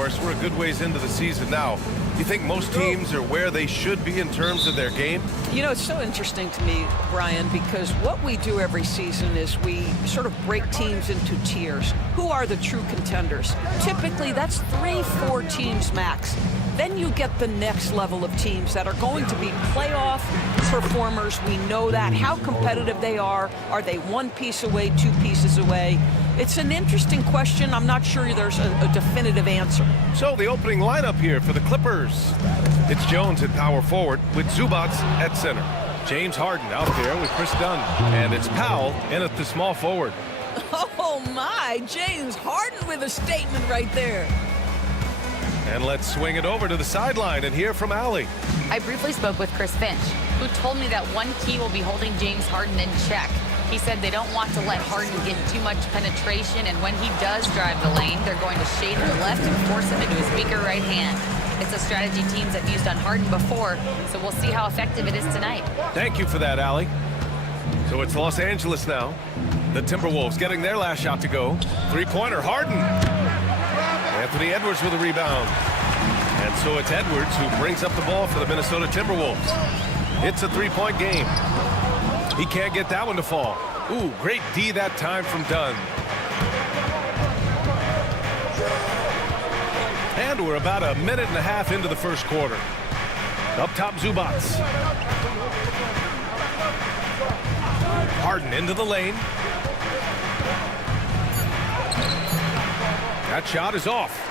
We're a good ways into the season now. You think most teams are where they should be in terms of their game? You know, it's so interesting to me, Brian, because what we do every season is we sort of break teams into tiers. Who are the true contenders? Typically, that's 3-4 teams max. Then you get the next level of teams that are going to be playoff performers. We know that. How competitive they are. Are they one piece away, two pieces away? It's an interesting question. I'm not sure there's a definitive answer. So the opening lineup here for the Clippers. It's Jones at power forward with Zubats at center. James Harden out there with Chris Dunn. And it's Powell in at the small forward. Oh my, James Harden with a statement right there. And let's swing it over to the sideline and hear from Allie. I briefly spoke with Chris Finch, who told me that one key will be holding James Harden in check. He said they don't want to let Harden get too much penetration, and when he does drive the lane, they're going to shade to the left and force him into his weaker right hand. It's a strategy teams have used on Harden before, so we'll see how effective it is tonight. Thank you for that, Allie. So it's Los Angeles now. The Timberwolves getting their last shot to go. Three-pointer, Harden. Anthony Edwards with a rebound. And so it's Edwards who brings up the ball for the Minnesota Timberwolves. It's a three-point game. He can't get that one to fall. Ooh, great D that time from Dunn. And we're about a minute and a half into the first quarter. Up top, Zubats. Harden into the lane. That shot is off.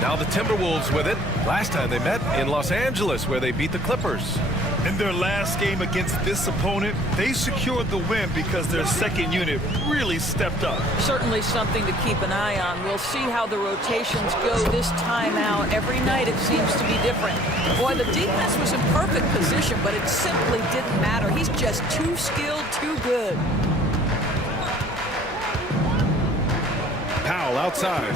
Now the Timberwolves with it. Last time they met in Los Angeles, where they beat the Clippers. In their last game against this opponent, they secured the win because their second unit really stepped up. Certainly something to keep an eye on. We'll see how the rotations go this time out. Every night it seems to be different. Boy, the defense was in perfect position, but it simply didn't matter. He's just too skilled, too good. Powell outside.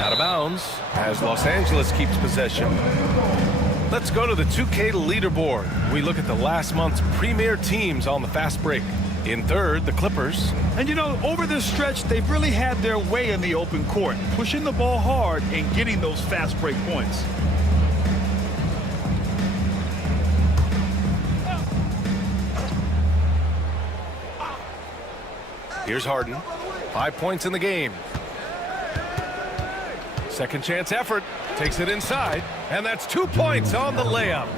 Out of bounds as Los Angeles keeps possession. Let's go to the 2K leaderboard. We look at the last month's premier teams on the fast break. In third, the Clippers. And you know, over this stretch, they've really had their way in the open court, pushing the ball hard and getting those fast break points. Here's Harden. 5 points in the game. Second chance effort. Takes it inside. And that's 2 points on the layup.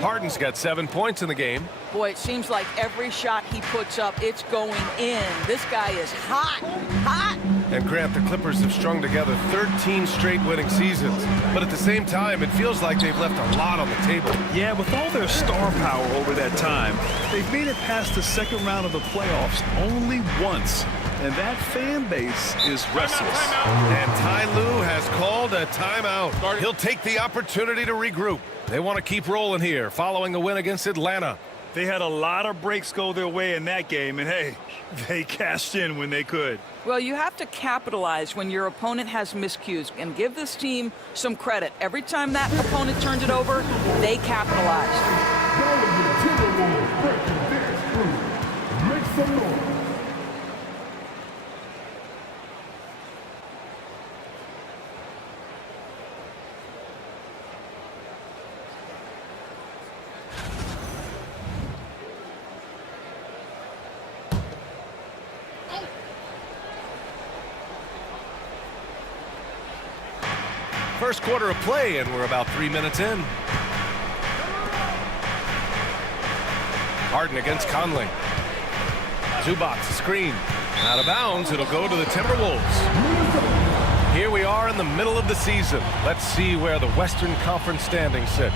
Harden's got 7 points in the game. Boy, it seems like every shot he puts up, it's going in. This guy is hot, hot. And Grant, the Clippers have strung together 13 straight winning seasons. But at the same time, it feels like they've left a lot on the table. Yeah, with all their star power over that time, they've made it past the second round of the playoffs only once. And that fan base is restless. And Ty Lue has called a timeout. He'll take the opportunity to regroup. They want to keep rolling here following a win against Atlanta. They had a lot of breaks go their way in that game, and hey, they cashed in when they could. Well, you have to capitalize when your opponent has miscues, and give this team some credit. Every time that opponent turned it over, they capitalized. Make some noise. First quarter of play, and we're about 3 minutes in. Harden against Conley. Zubats, screen. Out of bounds, it'll go to the Timberwolves. Here we are in the middle of the season. Let's see where the Western Conference standings sit.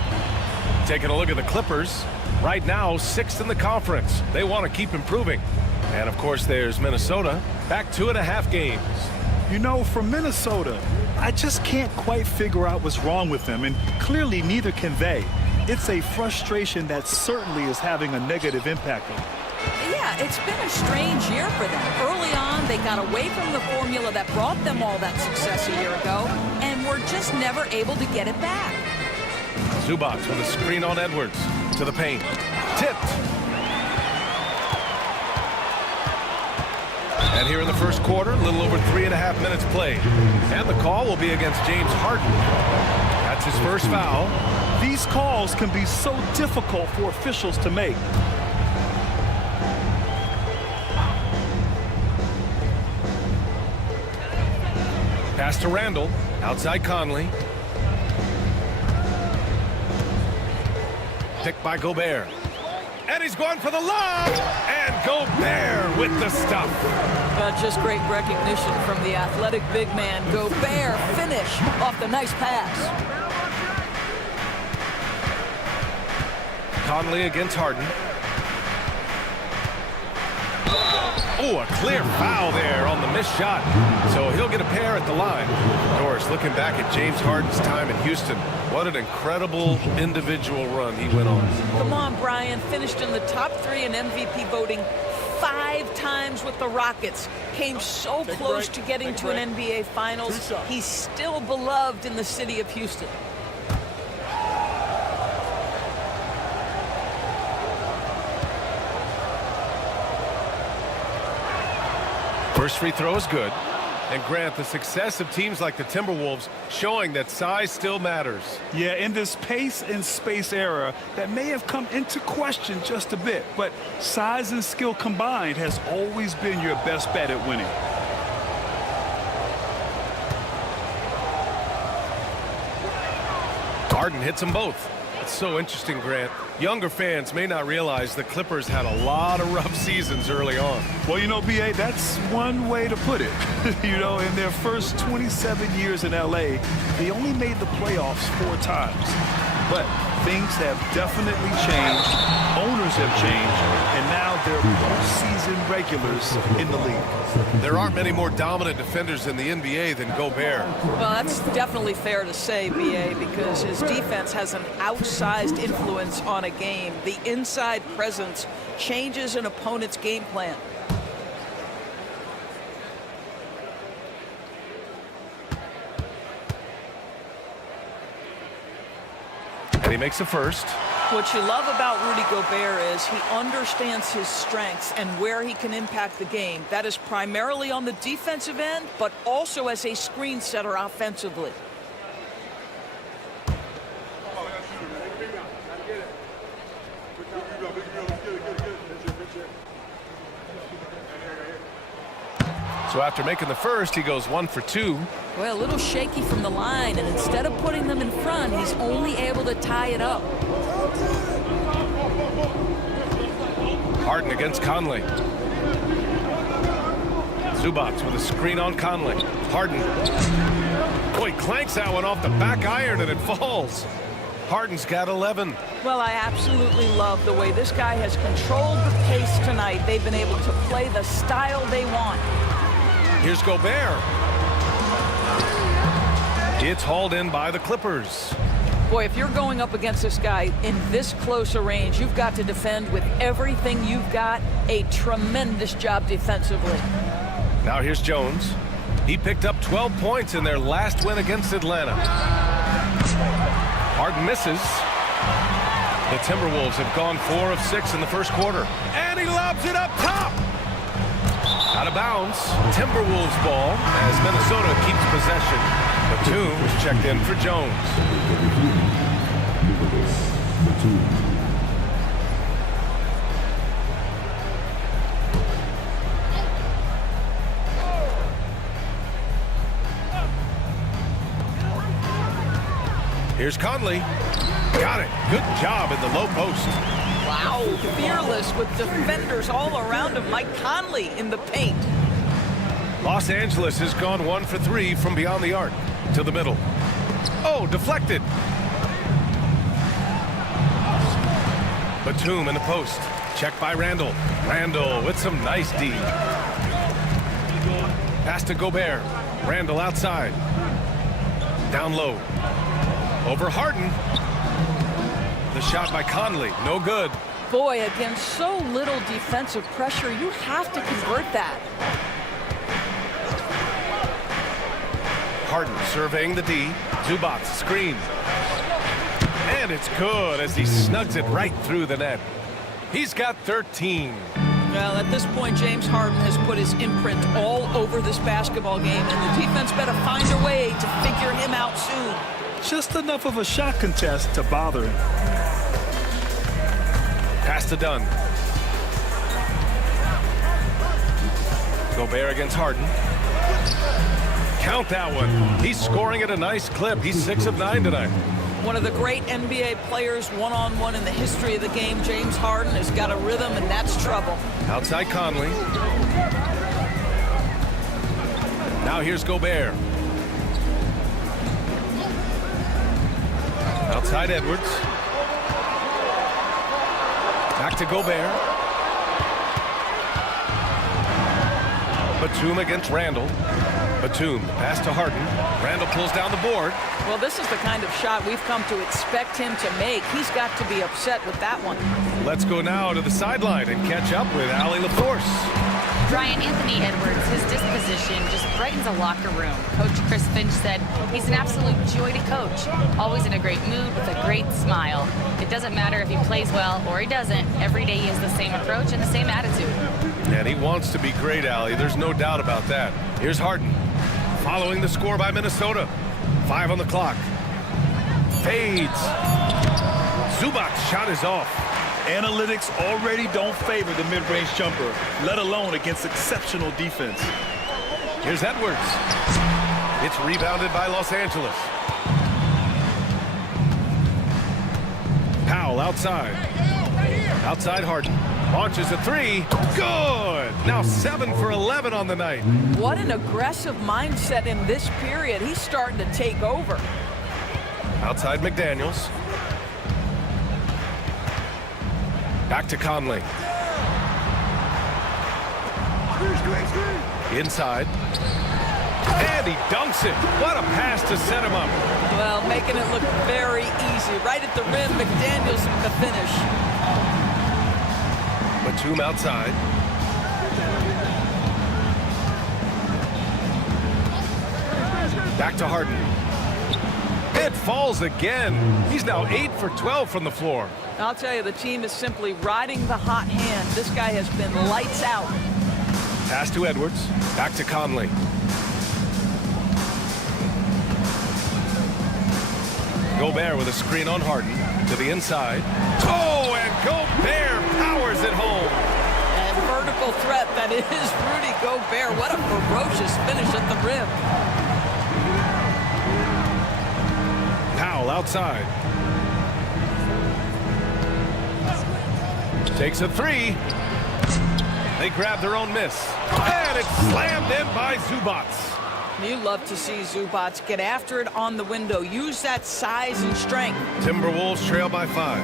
Taking a look at the Clippers. Right now, 6th in the conference. They want to keep improving. And, of course, there's Minnesota. Back 2.5 games. You know, for Minnesota, I just can't quite figure out what's wrong with them, and clearly neither can they. It's a frustration that certainly is having a negative impact on them. Yeah, it's been a strange year for them. Early on, they got away from the formula that brought them all that success a year ago, and were just never able to get it back. Zubats with a screen on Edwards. To the paint. Tipped. And here in the first quarter, a little over 3.5 minutes played. And the call will be against James Harden. That's his first foul. These calls can be so difficult for officials to make. Pass to Randall. Outside Conley. Picked by Gobert. And he's going for the lob. And Gobert with the stuff. Just great recognition from the athletic big man. Gobert finish off the nice pass. Conley against Harden. Oh, a clear foul there on the missed shot. So he'll get a pair at the line. Doris, looking back at James Harden's time in Houston, what an incredible individual run he went on. Come on, Brian. Finished in the top 3 in MVP voting 5 times with the Rockets. Came so close to getting to an NBA Finals. He's still beloved in the city of Houston. First free throw is good. And Grant, the success of teams like the Timberwolves showing that size still matters. Yeah, in this pace and space era, that may have come into question just a bit, but size and skill combined has always been your best bet at winning. Harden hits them both. It's so interesting, Grant. Younger fans may not realize the Clippers had a lot of rough seasons early on. Well, you know, B.A., that's one way to put it. You know, in their first 27 years in L.A., they only made the playoffs 4 times. But things have definitely changed. Owners have changed. And now they're postseason regulars in the league. There aren't many more dominant defenders in the NBA than Gobert. Well, that's definitely fair to say, B.A., because his defense has an outsized influence on a game. The inside presence changes an opponent's game plan. And he makes the first. What you love about Rudy Gobert is he understands his strengths and where he can impact the game. That is primarily on the defensive end, but also as a screen setter offensively. So after making the first, he goes 1 for 2. Well, a little shaky from the line, and instead of putting them in front, he's only able to tie it up. Harden against Conley. Zubac with a screen on Conley. Harden. Boy, clanks that one off the back iron and it falls. Harden's got 11. Well, I absolutely love the way this guy has controlled the pace tonight. They've been able to play the style they want. Here's Gobert. It's hauled in by the Clippers. Boy, if you're going up against this guy in this close a range, you've got to defend with everything you've got. A tremendous job defensively. Now here's Jones. He picked up 12 points in their last win against Atlanta. Harden misses. The Timberwolves have gone 4 of 6 in the first quarter. And he lobs it up top. Out of bounds. Timberwolves ball as Minnesota keeps possession. Batum is checked in for Jones. Here's Conley. Got it. Good job in the low post. Wow, fearless with defenders all around him. Mike Conley in the paint. Los Angeles has gone 1 for 3 from beyond the arc to the middle. Oh, deflected. Batum in the post. Checked by Randall. Randall with some nice D. Pass to Gobert. Randall outside. Down low. Over Harden. The shot by Conley. No good. Boy, against so little defensive pressure, you have to convert that. Harden surveying the D. Zubac screen. And it's good as he snugs it right through the net. He's got 13. Well, at this point, James Harden has put his imprint all over this basketball game, and the defense better find a way to figure him out soon. Just enough of a shot contest to bother him. Pass to Dunn. Gobert against Harden. Count that one. He's scoring at a nice clip. He's 6 of 9 tonight. One of the great NBA players one-on-one in the history of the game, James Harden, has got a rhythm, and that's trouble. Outside Conley. Now here's Gobert. Outside Edwards. Back to Gobert. Batum against Randall. Batum, pass to Harden. Randall pulls down the board. Well, this is the kind of shot we've come to expect him to make. He's got to be upset with that one. Let's go now to the sideline and catch up with Allie LaForce. Brian, Anthony Edwards, his disposition just brightens a locker room. Coach Chris Finch said he's an absolute joy to coach. Always in a great mood with a great smile. It doesn't matter if he plays well or he doesn't. Every day he has the same approach and the same attitude. And he wants to be great, Allie. There's no doubt about that. Here's Harden. Following the score by Minnesota. 5 on the clock. Fades. Zubac's shot is off. Analytics already don't favor the mid-range jumper, let alone against exceptional defense. Here's Edwards. It's rebounded by Los Angeles. Powell outside. Outside Harden. Launches a 3. Good! Now 7 for 11 on the night. What an aggressive mindset in this period. He's starting to take over. Outside McDaniels. Back to Conley. Inside. And he dunks it. What a pass to set him up. Well, making it look very easy. Right at the rim, McDaniels with the finish. Batum outside. Back to Harden. It falls again. He's now 8 for 12 from the floor. I'll tell you, the team is simply riding the hot hand. This guy has been lights out. Pass to Edwards. Back to Conley. Gobert with a screen on Harden. To the inside. Oh, and Gobert powers it home. And vertical threat, that is Rudy Gobert. What a ferocious finish at the rim. Powell outside. Takes a 3. They grab their own miss. And it's slammed in by Zubac. You love to see Zubac get after it on the window. Use that size and strength. Timberwolves trail by 5.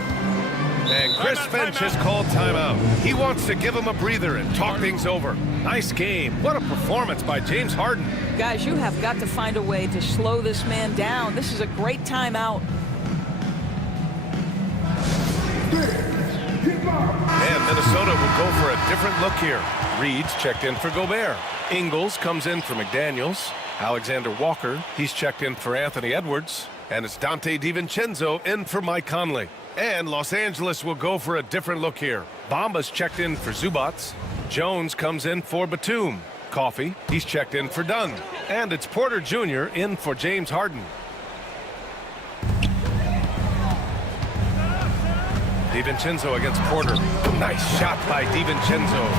And Chris Finch has called timeout. He wants to give him a breather and talk things over. Nice game. What a performance by James Harden. Guys, you have got to find a way to slow this man down. This is a great timeout. And Minnesota will go for a different look here. Reed's checked in for Gobert. Ingles comes in for McDaniels. Alexander Walker, he's checked in for Anthony Edwards. And it's Dante DiVincenzo in for Mike Conley. And Los Angeles will go for a different look here. Bamba's checked in for Zubac. Jones comes in for Batum. Coffey, he's checked in for Dunn. And it's Porter Jr. in for James Harden. DiVincenzo against Porter. Nice shot by DiVincenzo.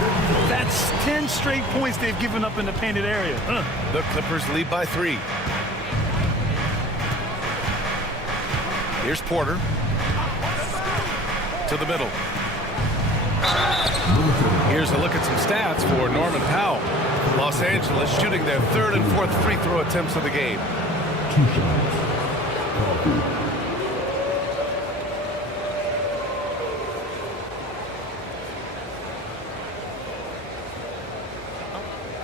That's 10 straight points they've given up in the painted area. The Clippers lead by 3. Here's Porter. To the middle. Here's a look at some stats for Norman Powell. Los Angeles shooting their 3rd and 4th free throw attempts of the game. 2 shots. Coffee.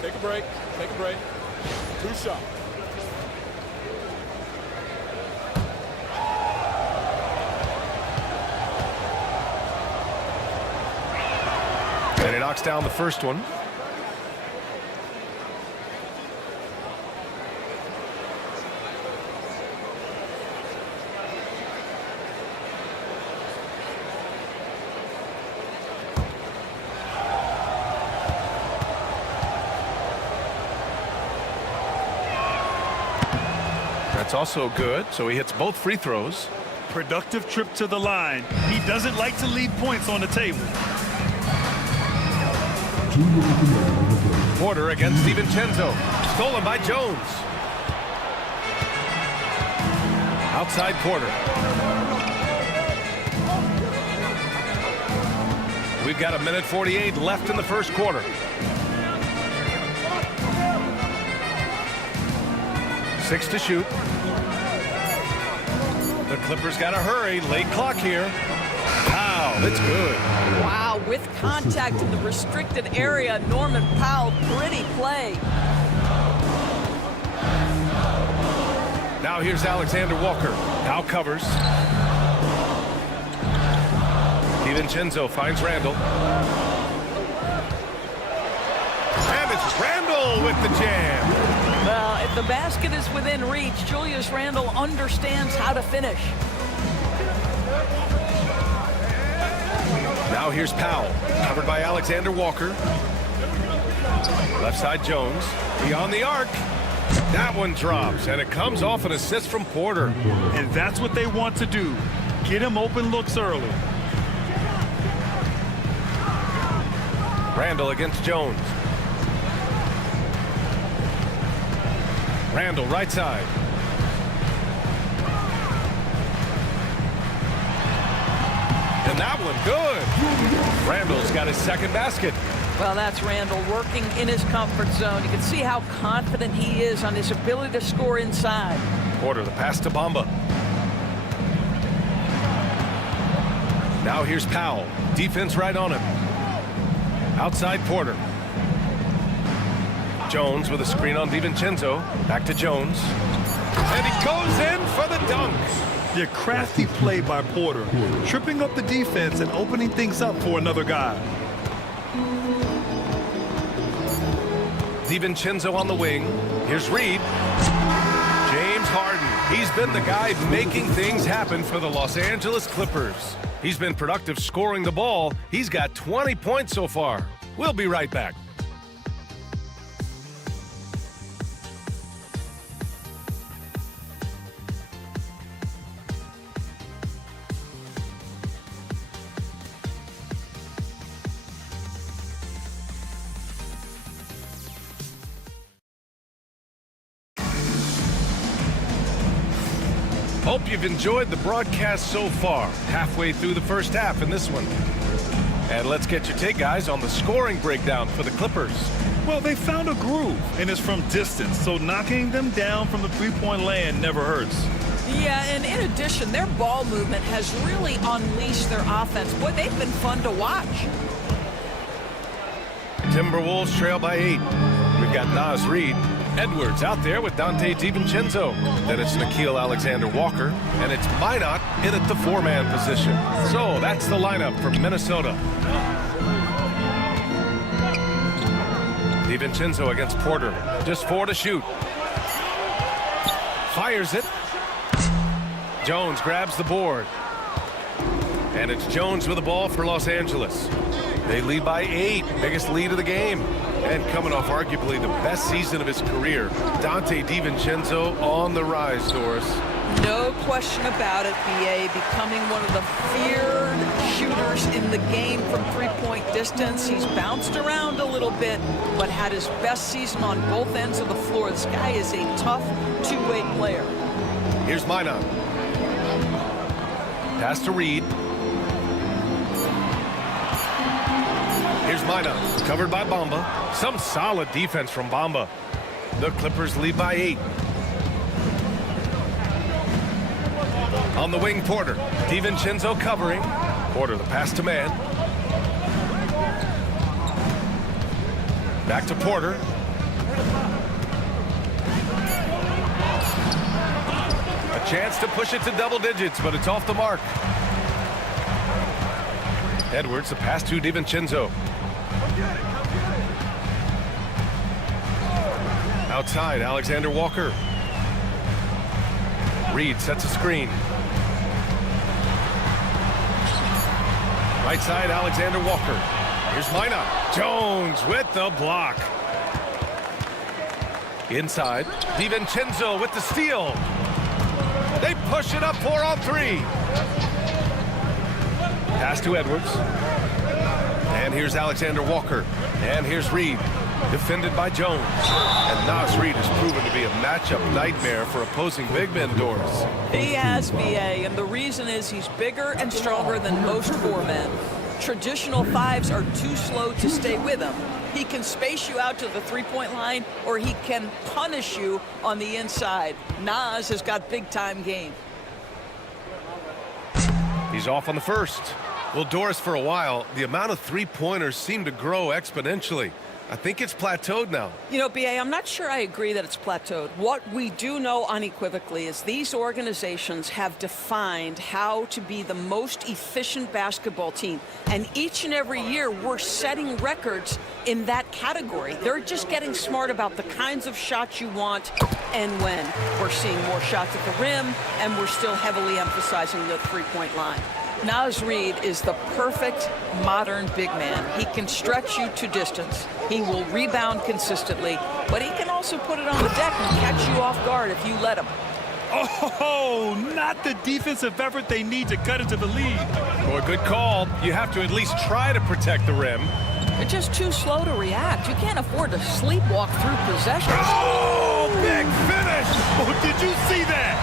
Take a break. Take a break. 2 shots. And he knocks down the first one. That's also good, so he hits both free throws. Productive trip to the line. He doesn't like to leave points on the table. Porter against DiVincenzo. Stolen by Jones. Outside Porter. We've got 1:48 left in the first quarter. Six to shoot. The Clippers got to hurry. Late clock here. Wow, that's good. Wow, with contact in the restricted area, Norman Powell, pretty play. Now here's Alexander Walker. Now covers. DiVincenzo finds Randall. And it's Randall with the jam. Well, if the basket is within reach, Julius Randle understands how to finish. Now here's Powell, covered by Alexander Walker. Left side Jones, beyond the arc. That one drops, and it comes off an assist from Porter. And that's what they want to do. Get him open looks early. Randall against Jones. Randall right side. And that one good. Randall's got his second basket. Well, that's Randall working in his comfort zone. You can see how confident he is on his ability to score inside. Porter, the pass to Bamba. Now here's Powell. Defense right on him. Outside Porter. Jones with a screen on DiVincenzo. Back to Jones. And he goes in for the dunk. Yeah, crafty play by Porter. Tripping up the defense and opening things up for another guy. DiVincenzo on the wing. Here's Reed. James Harden. He's been the guy making things happen for the Los Angeles Clippers. He's been productive scoring the ball. He's got 20 points so far. We'll be right back. Hope you've enjoyed the broadcast so far. Halfway through the first half in this one. And let's get your take, guys, on the scoring breakdown for the Clippers. Well, they found a groove, and it's from distance, so knocking them down from the three-point land never hurts. Yeah, and in addition, their ball movement has really unleashed their offense. Boy, they've been fun to watch. Timberwolves trail by 8. We've got Naz Reid. Edwards out there with Dante DiVincenzo. Then it's Nickeil Alexander-Walker, and it's Minot in at the four-man position. So that's the lineup for Minnesota. DiVincenzo against Porter. Just 4 to shoot. Fires it. Jones grabs the board. And it's Jones with the ball for Los Angeles. They lead by 8, biggest lead of the game. And coming off arguably the best season of his career, Dante DiVincenzo on the rise, Doris. No question about it, BA, becoming one of the feared shooters in the game from three-point distance. He's bounced around a little bit, but had his best season on both ends of the floor. This guy is a tough two-way player. Here's Minot. Pass to Reed. Here's Minot, covered by Bamba. Some solid defense from Bamba. The Clippers lead by 8. On the wing, Porter. DiVincenzo covering. Porter, the pass to man. Back to Porter. A chance to push it to double digits, but it's off the mark. Edwards, the pass to DiVincenzo. Outside, Alexander Walker. Reed sets a screen. Right side, Alexander Walker. Here's Minot. Jones with the block. Inside, DiVincenzo with the steal. They push it up 4-on-3. Pass to Edwards. And here's Alexander Walker. And here's Reed, defended by Jones. And Nas Reed has proven to be a matchup nightmare for opposing big men, Doris. He has, BA, and the reason is he's bigger and stronger than most 4-men. Traditional 5s are too slow to stay with him. He can space you out to the three-point line, or he can punish you on the inside. Nas has got big-time game. He's off on the first. Well, Doris, for a while, the amount of three-pointers seemed to grow exponentially. I think it's plateaued now. You know, BA, I'm not sure I agree that it's plateaued. What we do know unequivocally is these organizations have defined how to be the most efficient basketball team. And each and every year, we're setting records in that category. They're just getting smart about the kinds of shots you want and when. We're seeing more shots at the rim, and we're still heavily emphasizing the three-point line. Nas Reed is the perfect modern big man. He can stretch you to distance. He will rebound consistently, but he can also put it on the deck and catch you off guard if you let him. Oh, not the defensive effort they need to cut into the lead. Boy, good call. You have to at least try to protect the rim. They're just too slow to react. You can't afford to sleepwalk through possessions. Oh, big finish! Oh, did you see that?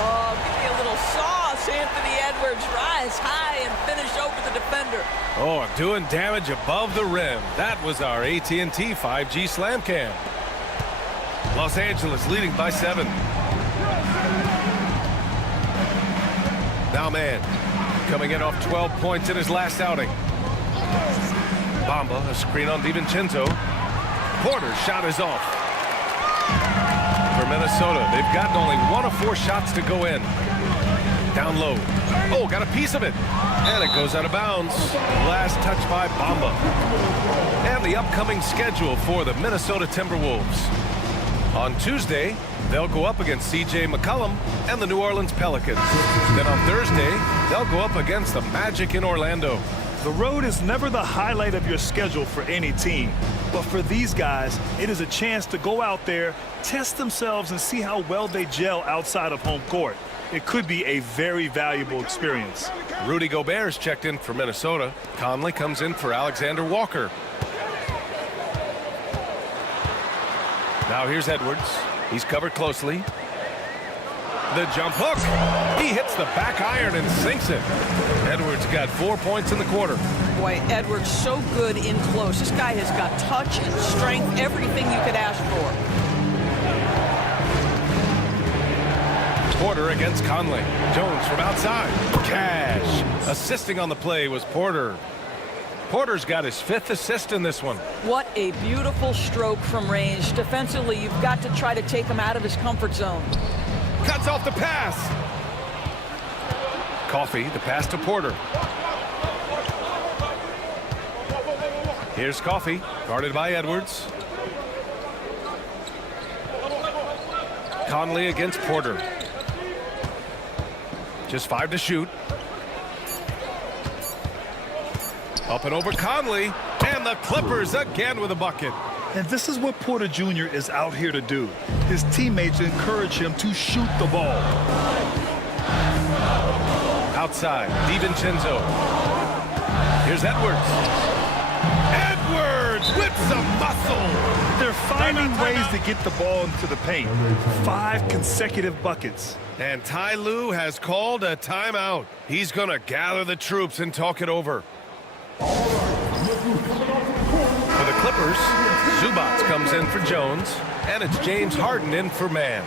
Oh, give me a little sauce, Anthony Edwards. Rise high and finish over the defender. Oh, doing damage above the rim. That was our AT&T 5G Slam Cam. Los Angeles leading by 7. Now man, coming in off 12 points in his last outing. Bamba, a screen on DiVincenzo. Porter's shot is off. For Minnesota, they've gotten only 1 of 4 shots to go in. Down low. Oh, got a piece of it. And it goes out of bounds. Last touch by Bamba. And the upcoming schedule for the Minnesota Timberwolves. On Tuesday, they'll go up against C.J. McCollum and the New Orleans Pelicans. Then on Thursday, they'll go up against the Magic in Orlando. The road is never the highlight of your schedule for any team. But for these guys, it is a chance to go out there, test themselves, and see how well they gel outside of home court. It could be a very valuable experience. Rudy Gobert's checked in for Minnesota. Conley comes in for Alexander Walker. Now here's Edwards. He's covered closely. The jump hook. He hits the back iron and sinks it. Edwards got 4 points in the quarter. Boy, Edwards so good in close. This guy has got touch and strength, everything you could ask for. Porter against Conley. Jones from outside. Cash. Assisting on the play was Porter. Porter's got his 5th assist in this one. What a beautiful stroke from range. Defensively, you've got to try to take him out of his comfort zone. Cuts off the pass. Coffey, the pass to Porter. Here's Coffey, guarded by Edwards. Conley against Porter. Just 5 to shoot. Up and over Conley, and the Clippers again with a bucket. And this is what Porter Jr. is out here to do. His teammates encourage him to shoot the ball. Outside, DiVincenzo. Here's Edwards. Edwards with some muscle. They're finding ways to get the ball into the paint. 5 consecutive buckets. And Ty Lue has called a timeout. He's going to gather the troops and talk it over. For the Clippers, Zubac comes in for Jones, and it's James Harden in for Mann.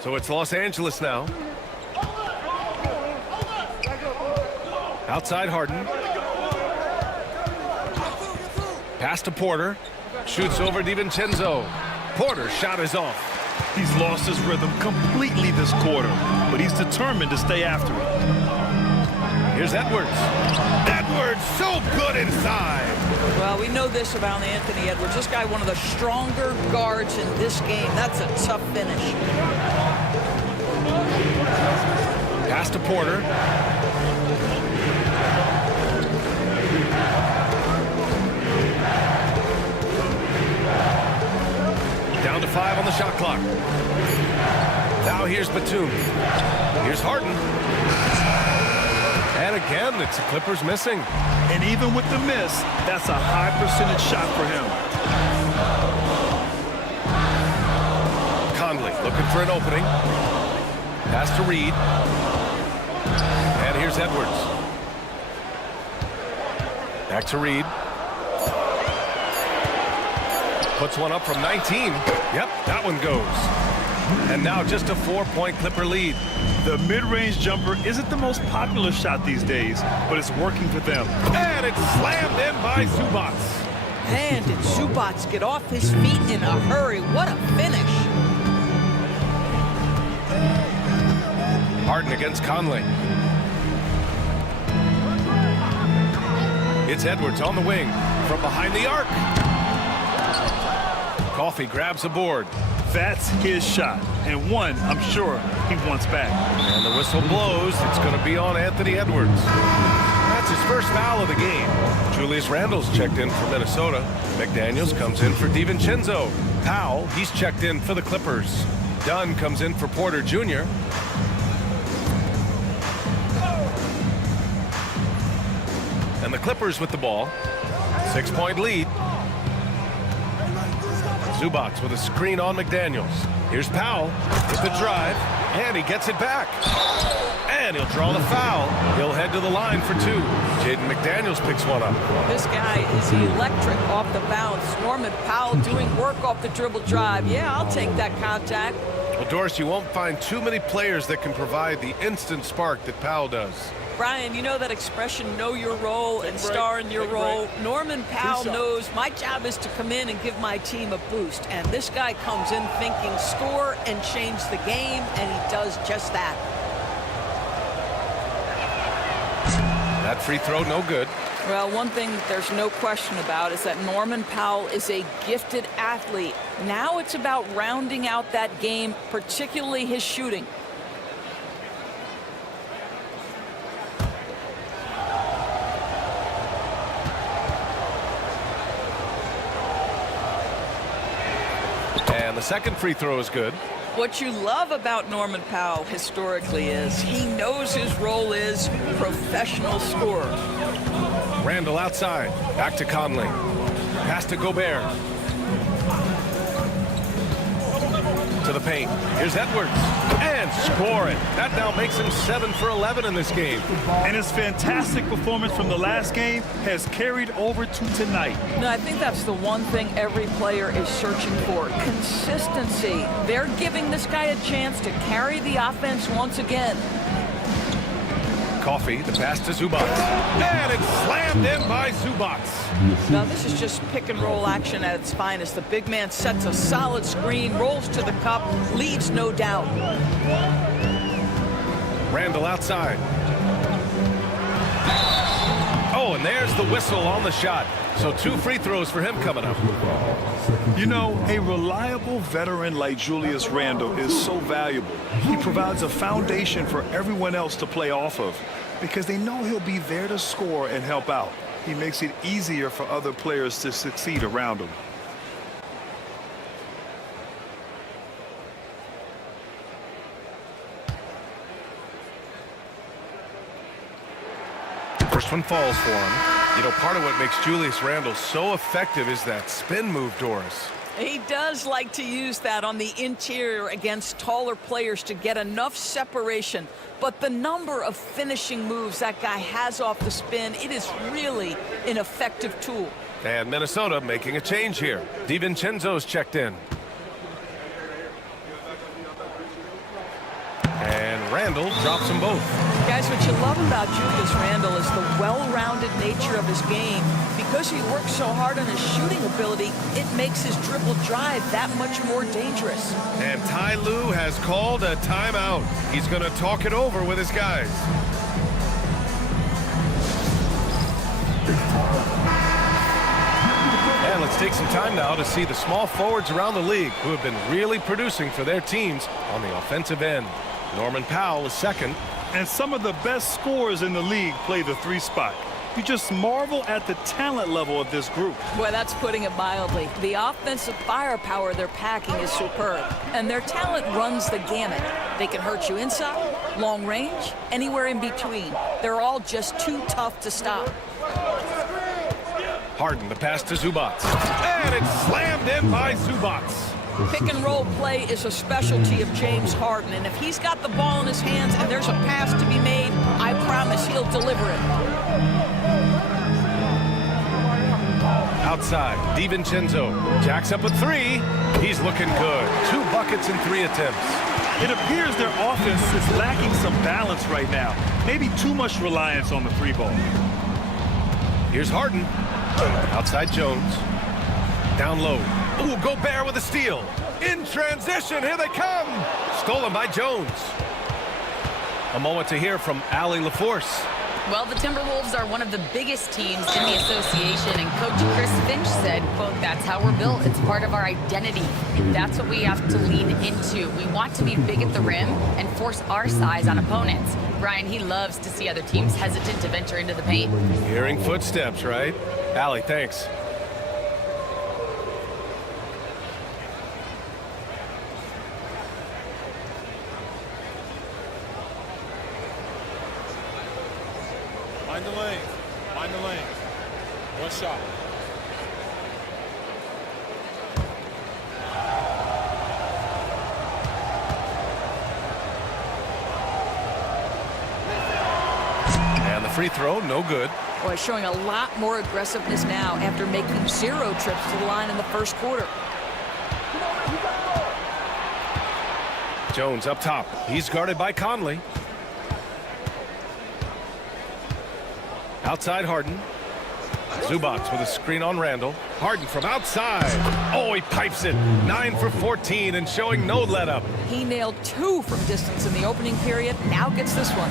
So it's Los Angeles now. Outside Harden. Pass to Porter. Shoots over DiVincenzo. Porter's shot is off. He's lost his rhythm completely this quarter, but he's determined to stay after it. Here's Edwards. Edwards so good inside. Well, we know this about Anthony Edwards. This guy, one of the stronger guards in this game. That's a tough finish. Pass Pass to Porter. Down to 5 on the shot clock. Now here's Batum. Here's Harden. And again, it's the Clippers missing. And even with the miss, that's a high percentage shot for him. Conley looking for an opening. Pass to Reed. And here's Edwards. Back to Reed. Puts one up from 19. Yep, that one goes. And now just a 4-point Clipper lead. The mid-range jumper isn't the most popular shot these days, but it's working for them. And it's slammed in by Zubac. Man, did Zubac get off his feet in a hurry. What a finish. Harden against Conley. It's Edwards on the wing from behind the arc. Coffee grabs a board. That's his shot, and one I'm sure he wants back. And the whistle blows. It's going to be on Anthony Edwards. That's his first foul of the game. Julius Randle's checked in for Minnesota. McDaniels comes in for DiVincenzo. Powell, he's checked in for the Clippers. Dunn comes in for Porter Jr. And the Clippers with the ball. 6-point lead. Zubac with a screen on McDaniels. Here's Powell with the drive, and he gets it back. And he'll draw the foul. He'll head to the line for 2. Jaden McDaniels picks one up. This guy is electric off the bounce. Norman Powell doing work off the dribble drive. Yeah, I'll take that contact. Well, Doris, you won't find too many players that can provide the instant spark that Powell does. Brian, you know that expression, know your role and star in your role. Norman Powell knows my job is to come in and give my team a boost. And this guy comes in thinking score and change the game, and he does just that. That free throw, no good. Well, one thing there's no question about is that Norman Powell is a gifted athlete. Now it's about rounding out that game, particularly his shooting. And the second free throw is good. What you love about Norman Powell historically is he knows his role is professional scorer. Randle outside. Back to Conley. Pass to Gobert. To the paint. Here's Edwards. And scoring. That now makes him 7 for 11 in this game. And his fantastic performance from the last game has carried over to tonight. No, I think that's the one thing every player is searching for. Consistency. They're giving this guy a chance to carry the offense once again. Coffee, the pass to Zubac. And it's slammed in by Zubac. Now this is just pick and roll action at its finest. The big man sets a solid screen, rolls to the cup, leads no doubt. Randle outside. Oh, and there's the whistle on the shot. So 2 free throws for him coming up. You know, a reliable veteran like Julius Randle is so valuable. He provides a foundation for everyone else to play off of because they know he'll be there to score and help out. He makes it easier for other players to succeed around him. First one falls for him. You know, part of what makes Julius Randle so effective is that spin move, Doris. He does like to use that on the interior against taller players to get enough separation. But the number of finishing moves that guy has off the spin, it is really an effective tool. And Minnesota making a change here. DiVincenzo's checked in. And Randle drops them both. Guys, what you love about Julius Randle is the well-rounded nature of his game. Because he works so hard on his shooting ability, it makes his dribble drive that much more dangerous. And Ty Lue has called a timeout. He's going to talk it over with his guys. And let's take some time now to see the small forwards around the league who have been really producing for their teams on the offensive end. Norman Powell is second. And some of the best scorers in the league play the 3 spot. You just marvel at the talent level of this group. Boy, that's putting it mildly. The offensive firepower they're packing is superb, and their talent runs the gamut. They can hurt you inside, long range, anywhere in between. They're all just too tough to stop. Harden, the pass to Zubac. And it's slammed in by Zubac. Pick and roll play is a specialty of James Harden, and if he's got the ball in his hands and there's a pass to be made, I promise he'll deliver it. Outside, DiVincenzo jacks up a 3. He's looking good. 2 buckets in 3 attempts. It appears their offense is lacking some balance right now. Maybe too much reliance on the 3 ball. Here's Harden. Outside Jones. Down low. Ooh, Gobert with a steal. In transition, here they come. Stolen by Jones. A moment to hear from Allie LaForce. Well, the Timberwolves are one of the biggest teams in the association, and Coach Chris Finch said, quote, "That's how we're built. It's part of our identity. And that's what we have to lean into. We want to be big at the rim and force our size on opponents." Brian, he loves to see other teams hesitant to venture into the paint. Hearing footsteps, right? Allie, thanks. Find the lane. Find the lane. 1 shot. And the free throw, no good. Boy, showing a lot more aggressiveness now after making 0 trips to the line in the first quarter. Jones up top. He's guarded by Conley. Outside Harden. Zubac with a screen on Randall. Harden from outside. Oh, he pipes it. 9 for 14 and showing no let up. He nailed 2 from distance in the opening period. Now gets this one.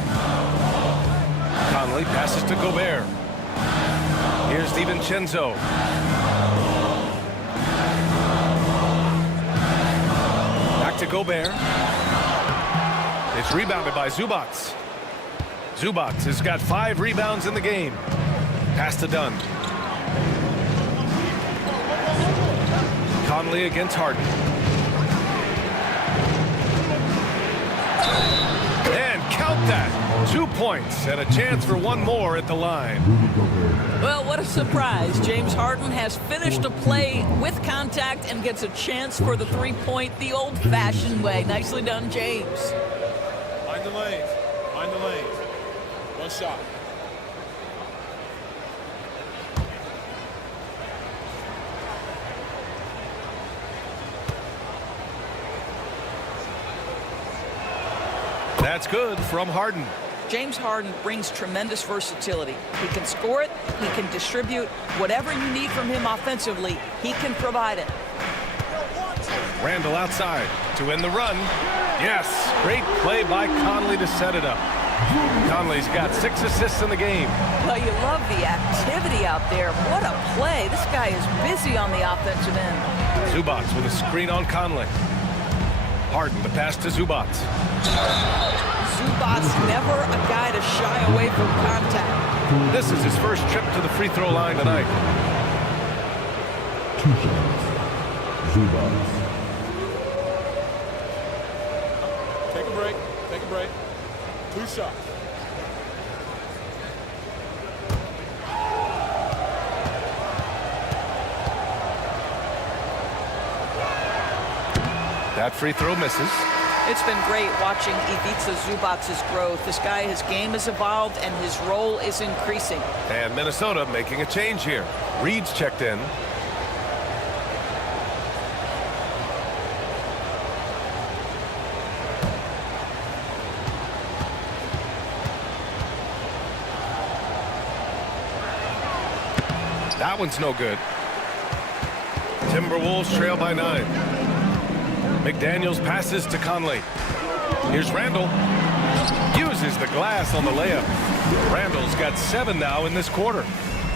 Conley passes to Gobert. Here's DiVincenzo. Back to Gobert. It's rebounded by Zubac. Zubac has got 5 rebounds in the game. Pass to Dunn. Conley against Harden. And count that. 2 points and a chance for 1 more at the line. Well, what a surprise. James Harden has finished a play with contact and gets a chance for the 3-point the old-fashioned way. Nicely done, James. Find the lane. Find the lane. 1 shot. That's good from Harden. James Harden brings tremendous versatility. He can score it, he can distribute. Whatever you need from him offensively, he can provide it. Randall outside to end the run. Yes, great play by Conley to set it up. Conley's got 6 assists in the game. Well, you love the activity out there. What a play. This guy is busy on the offensive end. Zubac with a screen on Conley. Harden, the pass to Zubac. Zubac never a guy to shy away from contact. This is his first trip to the free throw line tonight. 2 shots. Zubac. Take a break. Take a break. 2 shots. That free throw misses. It's been great watching Ivica Zubac's growth. This guy, his game has evolved and his role is increasing. And Minnesota making a change here. Reed's checked in. That one's no good. Timberwolves trail by 9. McDaniels passes to Conley. Here's Randall. Uses the glass on the layup. Randall's got 7 now in this quarter.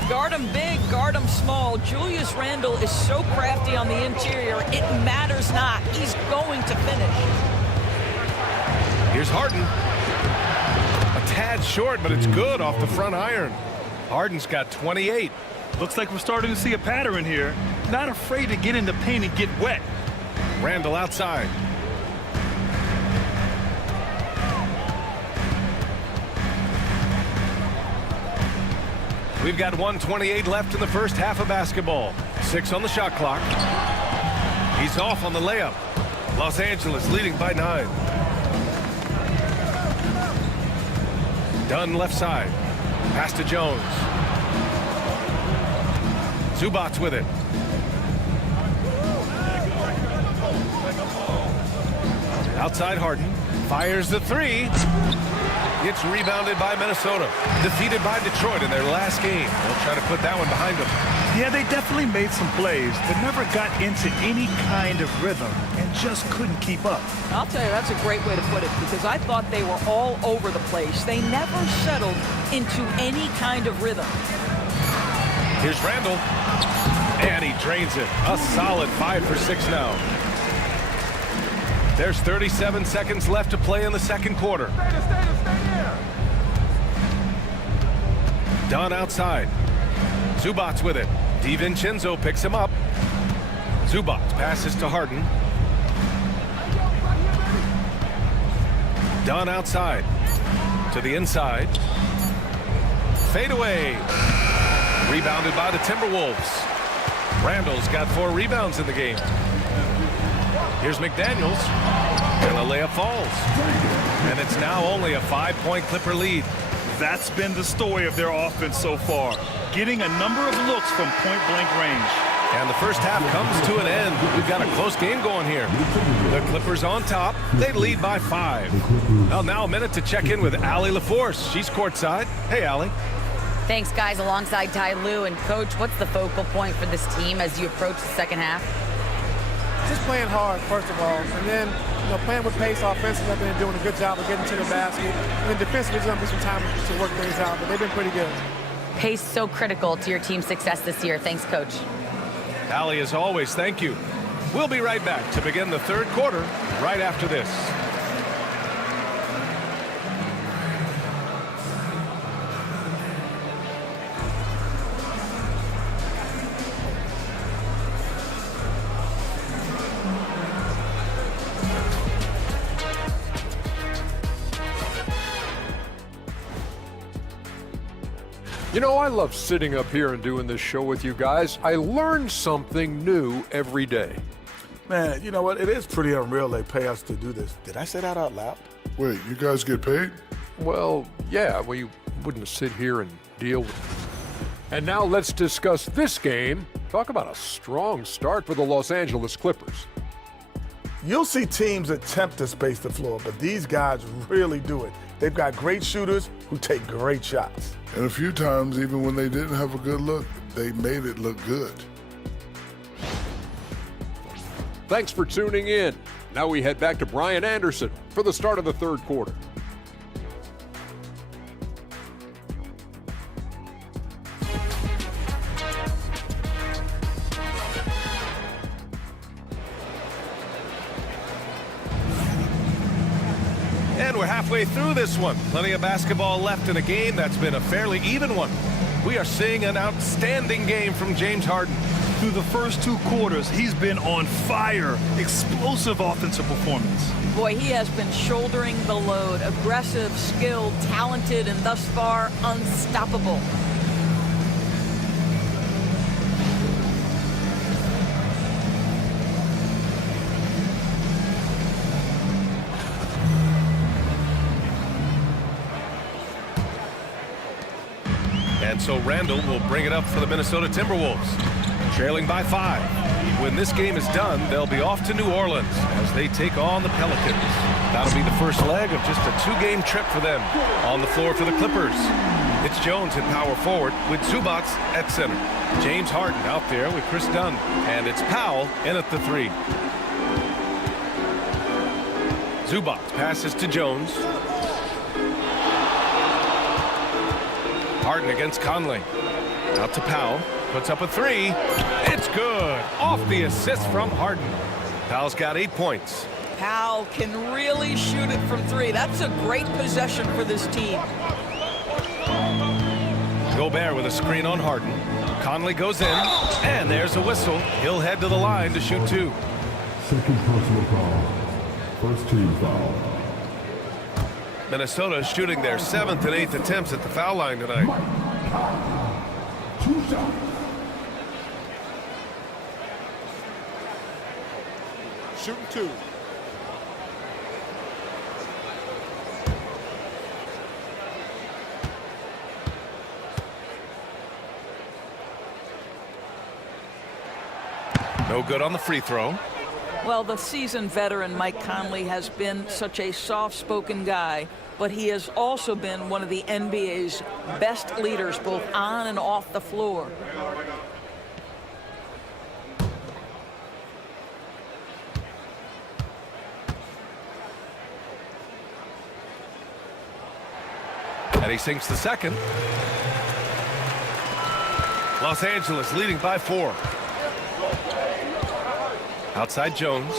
Guard him big, guard him small. Julius Randle is so crafty on the interior, it matters not. He's going to finish. Here's Harden. tad short, but it's good off the front iron. Harden's got 28. Looks like we're starting to see a pattern here. Not afraid to get in the paint and get wet. Randall outside. We've got 1:28 left in the first half of basketball. 6 on the shot clock. He's off on the layup. Los Angeles leading by 9. Dunn left side. Pass to Jones. Zubac's with it. Outside Harden. Fires the 3. It's rebounded by Minnesota. Defeated by Detroit in their last game. They'll try to put that one behind them. Yeah, they definitely made some plays, but never got into any kind of rhythm and just couldn't keep up. I'll tell you, that's a great way to put it, because I thought they were all over the place. They never settled into any kind of rhythm. Here's Randall. And he drains it. A solid 5 for 6 now. There's 37 seconds left to play in the second quarter. Dunn outside. Zubac's with it. DiVincenzo picks him up. Zubac passes to Harden. Dunn outside. To the inside. Fade away. Rebounded by the Timberwolves. Randall's got 4 rebounds in the game. Here's McDaniels. And the layup falls. And it's now only a 5-point Clipper lead. That's been the story of their offense so far. Getting a number of looks from point-blank range. And the first half comes to an end. We've got a close game going here. The Clippers on top. They lead by 5. Well, now a minute to check in with Allie LaForce. She's courtside. Hey, Allie. Thanks, guys, alongside Ty Lue. And, Coach, what's the focal point for this team as you approach the second half? Just playing hard, first of all, and then playing with pace offensively. I've been doing a good job of getting to the basket. And then defensively, there's going to be some time to work things out, but they've been pretty good. Pace so critical to your team's success this year. Thanks, Coach. Allie, as always, thank you. We'll be right back to begin the third quarter right after this. You know, I love sitting up here and doing this show with you guys. I learn something new every day. Man, you know what? It is pretty unreal they pay us to do this. Did I say that out loud? Wait, you guys get paid? Well, yeah, we wouldn't sit here and deal with it. And now let's discuss this game. Talk about a strong start for the Los Angeles Clippers. You'll see teams attempt to space the floor, but these guys really do it. They've got great shooters who take great shots. And a few times, even when they didn't have a good look, they made it look good. Thanks for tuning in. Now we head back to Brian Anderson for the start of the third quarter. And we're halfway through this one. Plenty of basketball left in a game that's been a fairly even one. We are seeing an outstanding game from James Harden. Through the first 2 quarters, he's been on fire. Explosive offensive performance. Boy, he has been shouldering the load. Aggressive, skilled, talented, and thus far, unstoppable. And so Randall will bring it up for the Minnesota Timberwolves. Trailing by 5. When this game is done, they'll be off to New Orleans as they take on the Pelicans. That'll be the first leg of just a 2-game trip for them. On the floor for the Clippers, it's Jones at power forward with Zubac at center. James Harden out there with Chris Dunn. And it's Powell in at the 3. Zubac passes to Jones. Harden against Conley. Out to Powell. Puts up a 3. It's good. Off the assist from Harden. Powell's got 8 points. Powell can really shoot it from three. That's a great possession for this team. Gobert with a screen on Harden. Conley goes in, and there's a whistle. He'll head to the line to shoot two. Second personal foul. First team foul. Minnesota shooting their 7th and 8th attempts at the foul line tonight. Two shots. Shooting two. No good on the free throw. Well, the seasoned veteran Mike Conley has been such a soft-spoken guy, but he has also been one of the NBA's best leaders, both on and off the floor. And he sinks the second. Los Angeles leading by 4. Outside Jones.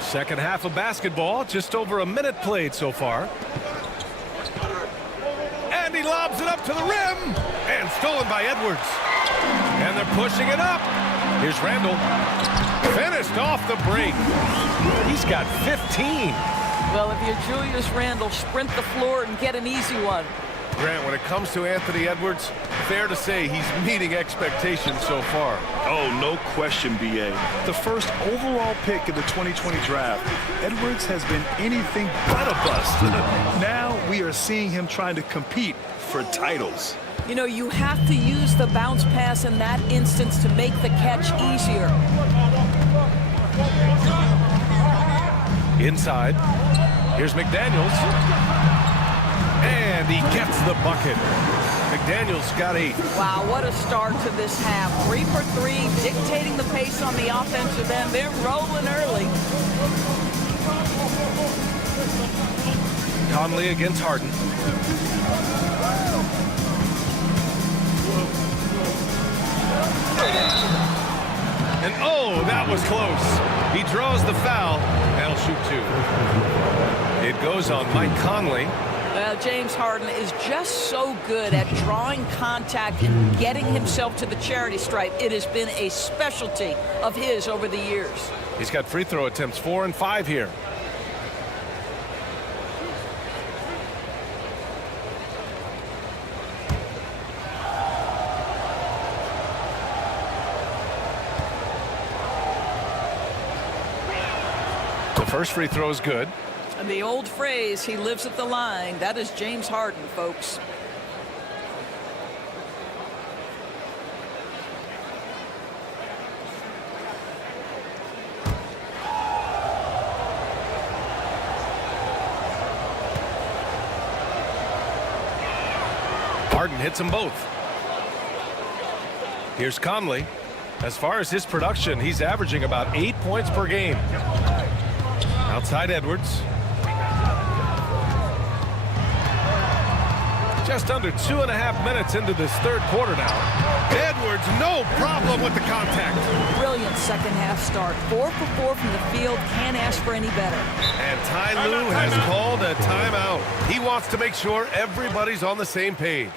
Second half of basketball, just over a minute played so far. And he lobs it up to the rim. And stolen by Edwards. And they're pushing it up. Here's Randall. Finished off the break. He's got 15. Well, if you're Julius Randle, sprint the floor and get an easy one. Grant, when it comes to Anthony Edwards, fair to say he's meeting expectations so far. Oh, no question, B.A. The first overall pick in the 2020 draft, Edwards has been anything but a bust. Now we are seeing him trying to compete for titles. You know, you have to use the bounce pass in that instance to make the catch easier. Inside. Here's McDaniels. And he gets the bucket. McDaniels got 8. Wow, what a start to this half. 3 for 3, dictating the pace on the offensive end. They're rolling early. Conley against Harden. And oh, that was close. He draws the foul. That'll shoot 2. It goes on Mike Conley. Well, James Harden is just so good at drawing contact and getting himself to the charity stripe. It has been a specialty of his over the years. He's got free throw attempts 4 and 5 here. The first free throw is good. And the old phrase, he lives at the line, that is James Harden, folks. Harden hits them both. Here's Conley. As far as his production, he's averaging about 8 points per game. Outside Edwards. Just under 2.5 minutes into this third quarter now. Edwards, no problem with the contact. Brilliant second half start. 4 for 4 from the field. Can't ask for any better. And Ty Lue has called a timeout. He wants to make sure everybody's on the same page.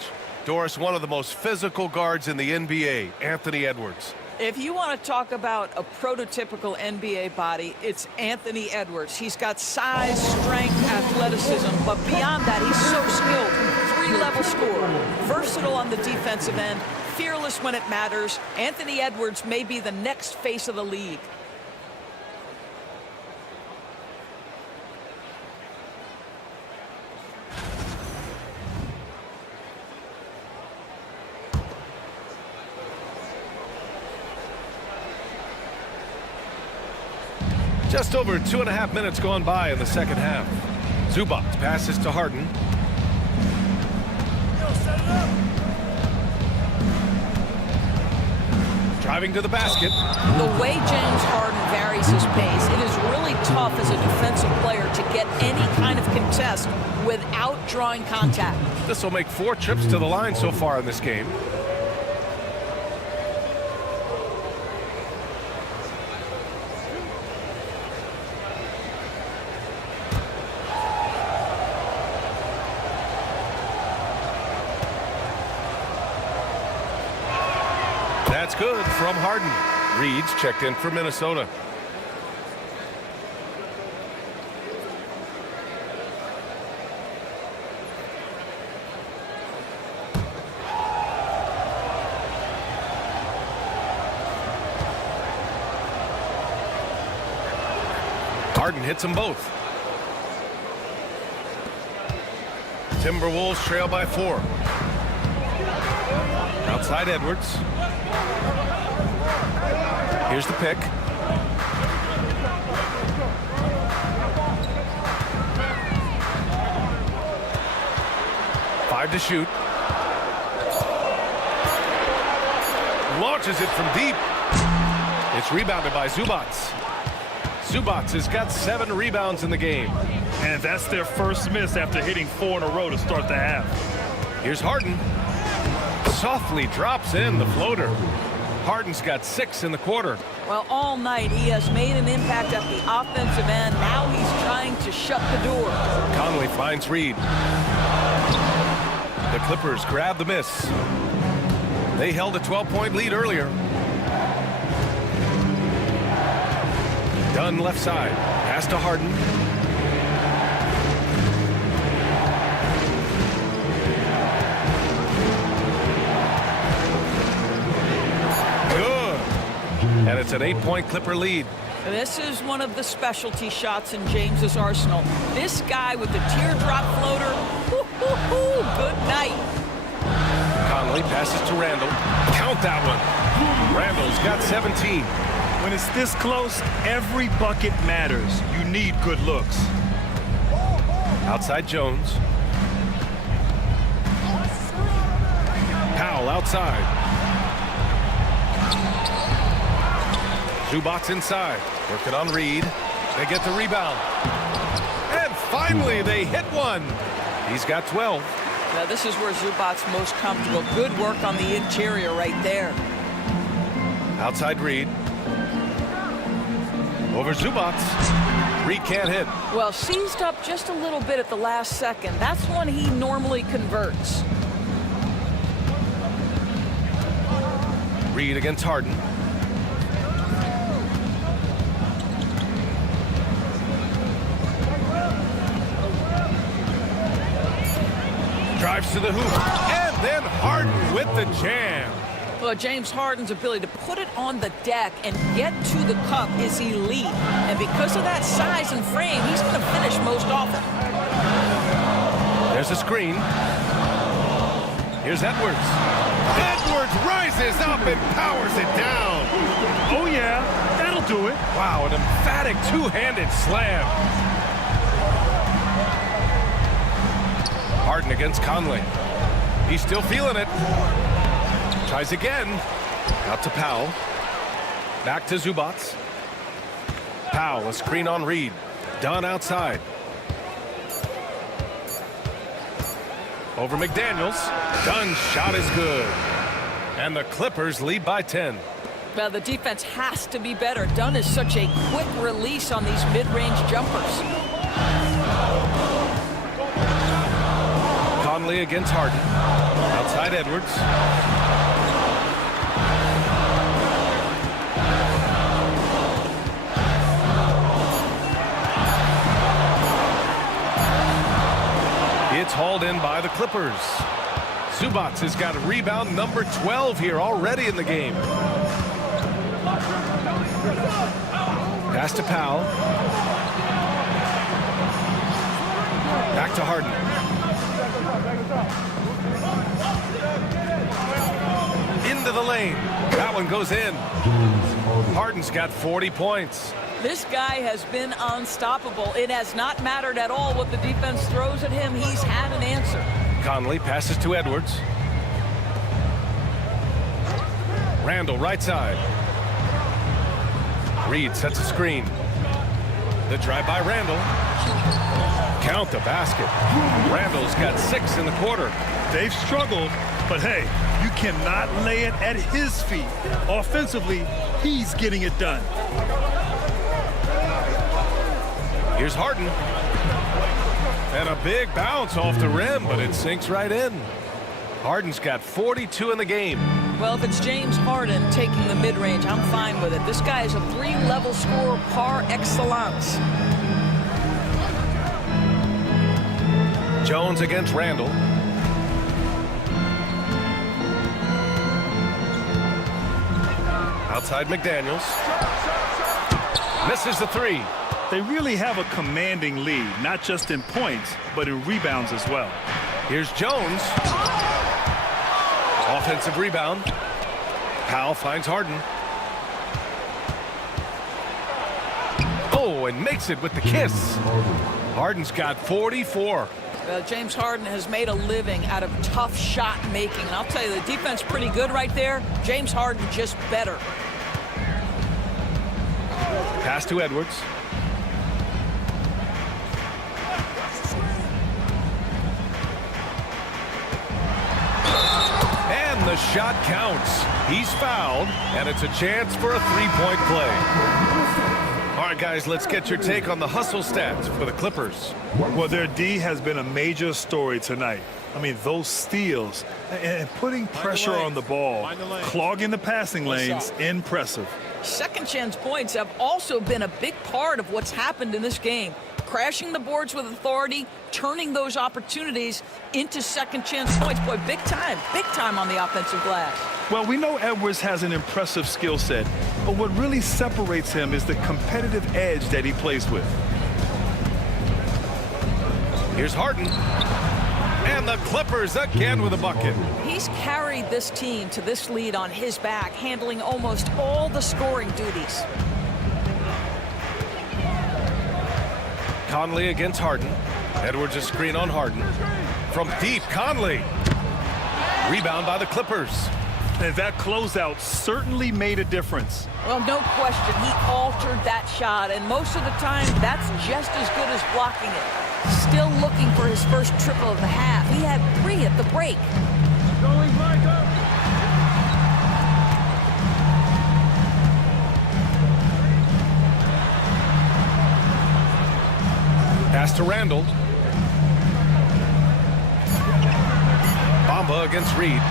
Doris, one of the most physical guards in the NBA, Anthony Edwards. If you want to talk about a prototypical NBA body, it's Anthony Edwards. He's got size, strength, athleticism, but beyond that, he's so skilled. 3-level scorer, versatile on the defensive end, fearless when it matters. Anthony Edwards may be the next face of the league. Just over 2.5 minutes gone by in the second half. Zubac passes to Harden. Driving to the basket. The way James Harden varies his pace, it is really tough as a defensive player to get any kind of contest without drawing contact. This will make 4 trips to the line so far in this game. That's good from Harden. Reed's checked in for Minnesota. Harden hits them both. Timberwolves trail by 4. Outside Edwards. Here's the pick. Five to shoot. Launches it from deep. It's rebounded by Zubats. Zubats has got 7 rebounds in the game. And that's their first miss after hitting 4 in a row to start the half. Here's Harden. Softly drops in the floater. Harden's got 6 in the quarter. Well, all night he has made an impact at the offensive end. Now he's trying to shut the door. Conley finds Reed. The Clippers grab the miss. They held a 12-point lead earlier. Dunn left side. Pass to Harden. Good. And it's an 8-point Clipper lead. This is one of the specialty shots in James's arsenal. This guy with the teardrop floater. Good night. Conley passes to Randall. Count that one. Randall's got 17. When it's this close, every bucket matters. You need good looks. Outside Jones. Powell outside. Zubats inside. Working on Reed. They get the rebound. And finally they hit one. He's got 12. Now this is where Zubats most comfortable. Good work on the interior right there. Outside Reed. Over Zubats. Reed can't hit. Well, seized up just a little bit at the last second. That's when he normally converts. Reed against Harden. Drives to the hoop. And then Harden with the jam. Well, James Harden's ability to put it on the deck and get to the cup is elite. And because of that size and frame, he's going to finish most often. There's a screen. Here's Edwards. Edwards rises up and powers it down. Oh, yeah, that'll do it. Wow, an emphatic two-handed slam. Harden against Conley. He's still feeling it. Tries again. Out to Powell. Back to Zubats. Powell, a screen on Reed. Dunn outside. Over McDaniels. Dunn's shot is good. And the Clippers lead by 10. Well, the defense has to be better. Dunn is such a quick release on these mid-range jumpers. Conley against Harden. Outside Edwards. It's hauled in by the Clippers. Zubats has got a rebound number 12 here already in the game. Pass to Powell. Back to Harden. Into the lane. That one goes in. Harden's got 40 points. This guy has been unstoppable. It has not mattered at all what the defense throws at him. He's had an answer. Conley passes to Edwards. Randall right side. Reed sets a screen. The drive by Randall. Count the basket. Randall's got 6 in the quarter. They've struggled, but hey, you cannot lay it at his feet. Offensively, he's getting it done. Here's Harden. And a big bounce off the rim, but it sinks right in. Harden's got 42 in the game. Well, if it's James Harden taking the mid-range, I'm fine with it. This guy is a 3-level scorer par excellence. Jones against Randall. Outside McDaniels. Misses the three. They really have a commanding lead, not just in points, but in rebounds as well. Here's Jones. Offensive rebound. Powell finds Harden. Oh, and makes it with the kiss. Harden's got 44. James Harden has made a living out of tough shot making. And I'll tell you, the defense pretty good right there. James Harden just better. Pass to Edwards. And the shot counts. He's fouled, and it's a chance for a three-point play. All right, guys, let's get your take on the hustle stats for the Clippers. Well, their D has been a major story tonight. I mean, those steals and putting pressure on the ball, clogging the passing lanes, impressive. Second chance points have also been a big part of what's happened in this game. Crashing the boards with authority, turning those opportunities into second chance points. Boy, big time on the offensive glass. Well, we know Edwards has an impressive skill set, but what really separates him is the competitive edge that he plays with. Here's Harden. And the Clippers again with a bucket. He's carried this team to this lead on his back, handling almost all the scoring duties. Conley against Harden. Edwards a screen on Harden. From deep, Conley. Rebound by the Clippers. And that closeout certainly made a difference. Well, no question, he altered that shot, and most of the time, that's just as good as blocking it. Still looking for his first triple of the half. He had 3 at the break. Pass to Randall. Bamba against Reed.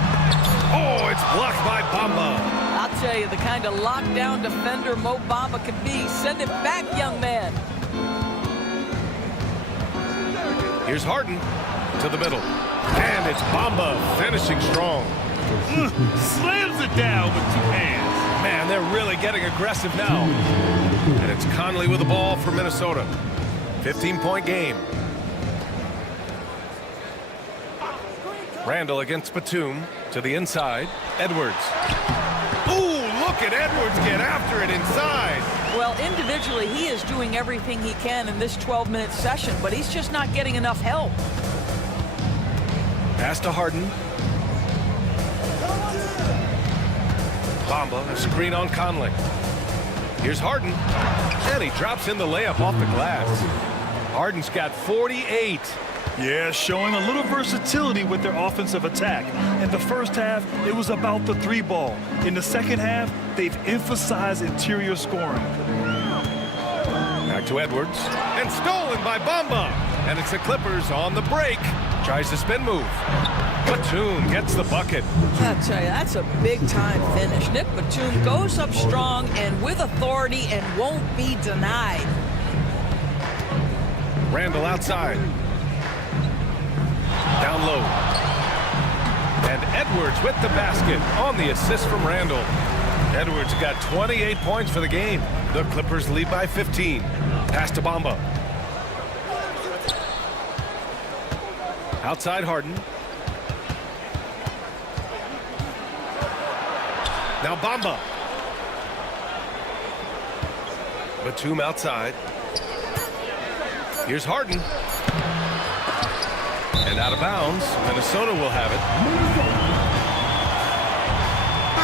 Oh, it's blocked by Bamba. I'll tell you, the kind of lockdown defender Mo Bamba can be. Send it back, young man. Here's Harden to the middle. And it's Bamba finishing strong. Slams it down with 2 hands. Man, they're really getting aggressive now. And it's Conley with the ball for Minnesota. 15-point game. Randall against Batum to the inside. Edwards. Ooh, look at Edwards get after it inside. Well, individually, he is doing everything he can in this 12-minute session, but he's just not getting enough help. Pass to Harden. Bamba, a screen on Conley. Here's Harden. And he drops in the layup off the glass. Harden's got 48. Yeah, showing a little versatility with their offensive attack. In the first half, it was about the 3-ball. In the second half, they've emphasized interior scoring. Back to Edwards. And stolen by Bamba. And it's the Clippers on the break. Tries the spin move. Batum gets the bucket. I'll tell you, that's a big-time finish. Nick Batum goes up strong and with authority and won't be denied. Randall outside. Down low. And Edwards with the basket on the assist from Randall. Edwards got 28 points for the game. The Clippers lead by 15. Pass to Bamba. Outside Harden. Now Bamba. Batum outside. Here's Harden. And out of bounds. Minnesota will have it.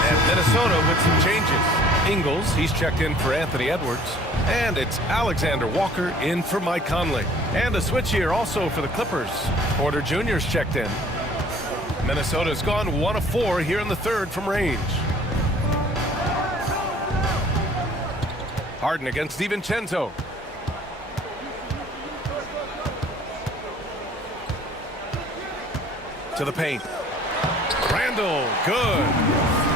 And Minnesota with some changes. Ingles, he's checked in for Anthony Edwards. And it's Alexander Walker in for Mike Conley. And a switch here also for the Clippers. Porter Jr.'s checked in. Minnesota's gone 1 of 4 here in the third from range. Harden against DiVincenzo. To the paint. Randall, good.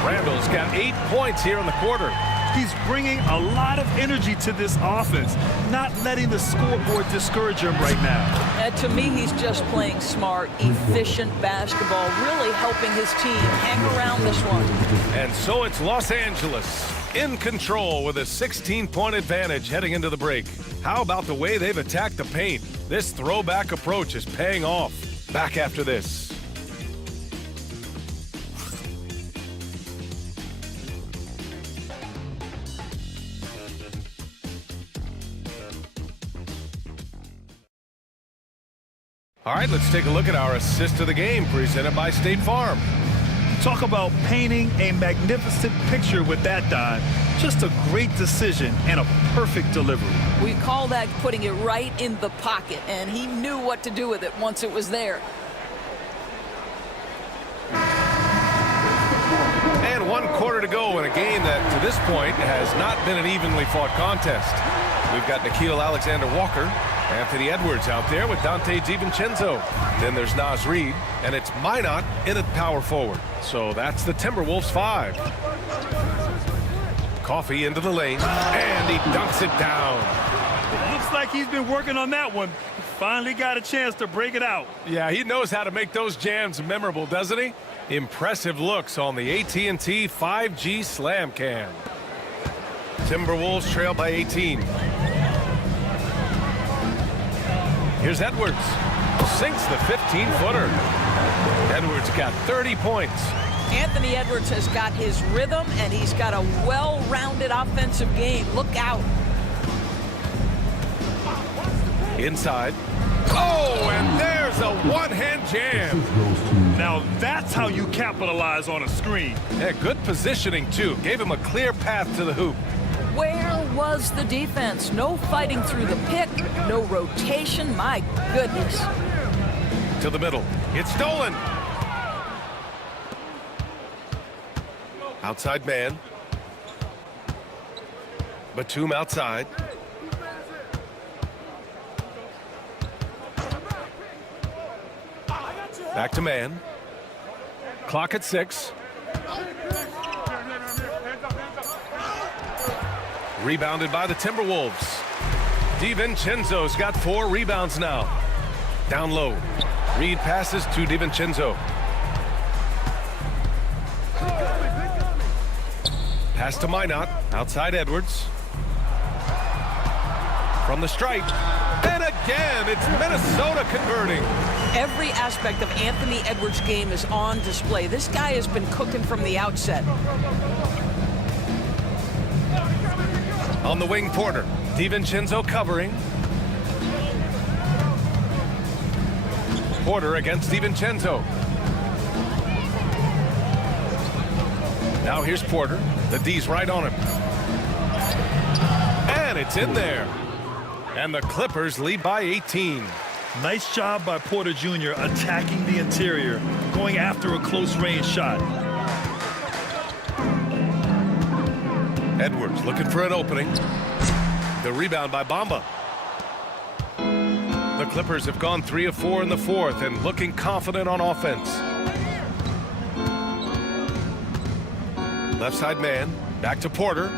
Randall's got 8 points here in the quarter. He's bringing a lot of energy to this offense, not letting the scoreboard discourage him right now. To me, he's just playing smart, efficient basketball, really helping his team hang around this one. And so it's Los Angeles in control with a 16-point advantage heading into the break. How about the way they've attacked the paint? This throwback approach is paying off. Back after this. All right, let's take a look at our assist of the game presented by State Farm. Talk about painting a magnificent picture with that dive. Just a great decision and a perfect delivery. We call that putting it right in the pocket, and he knew what to do with it once it was there. And 1 quarter to go in a game that, to this point, has not been an evenly fought contest. We've got Nickeil Alexander-Walker, Anthony Edwards out there with Dante DiVincenzo. Then there's Naz Reid, and it's Minot in at power forward. So that's the Timberwolves 5. Coffee into the lane, and he dunks it down. Looks like he's been working on that one. Finally got a chance to break it out. Yeah, he knows how to make those jams memorable, doesn't he? Impressive looks on the AT&T 5G Slam Cam. Timberwolves trail by 18. Here's Edwards. Sinks the 15-footer. Edwards got 30 points. Anthony Edwards has got his rhythm, and he's got a well-rounded offensive game. Look out. Inside. Oh, and there's a one-hand jam. Now that's how you capitalize on a screen. Yeah, good positioning, too. Gave him a clear path to the hoop. Where was the defense? No fighting through the pick, no rotation. My goodness. To the middle. It's stolen. Outside man. Batum outside. Back to man. Clock at 6. Rebounded by the Timberwolves. DiVincenzo's got 4 rebounds now. Down low. Reid passes to DiVincenzo. Pass to Minot. Outside Edwards. From the stripe. And again, it's Minnesota converting. Every aspect of Anthony Edwards' game is on display. This guy has been cooking from the outset. On the wing, Porter. DiVincenzo covering. Porter against DiVincenzo. Now here's Porter. The D's right on him. And it's in there. And the Clippers lead by 18. Nice job by Porter Jr. attacking the interior, going after a close-range shot. Edwards looking for an opening. The rebound by Bamba. The Clippers have gone 3 of 4 in the 4th and looking confident on offense. Left side man. Back to Porter.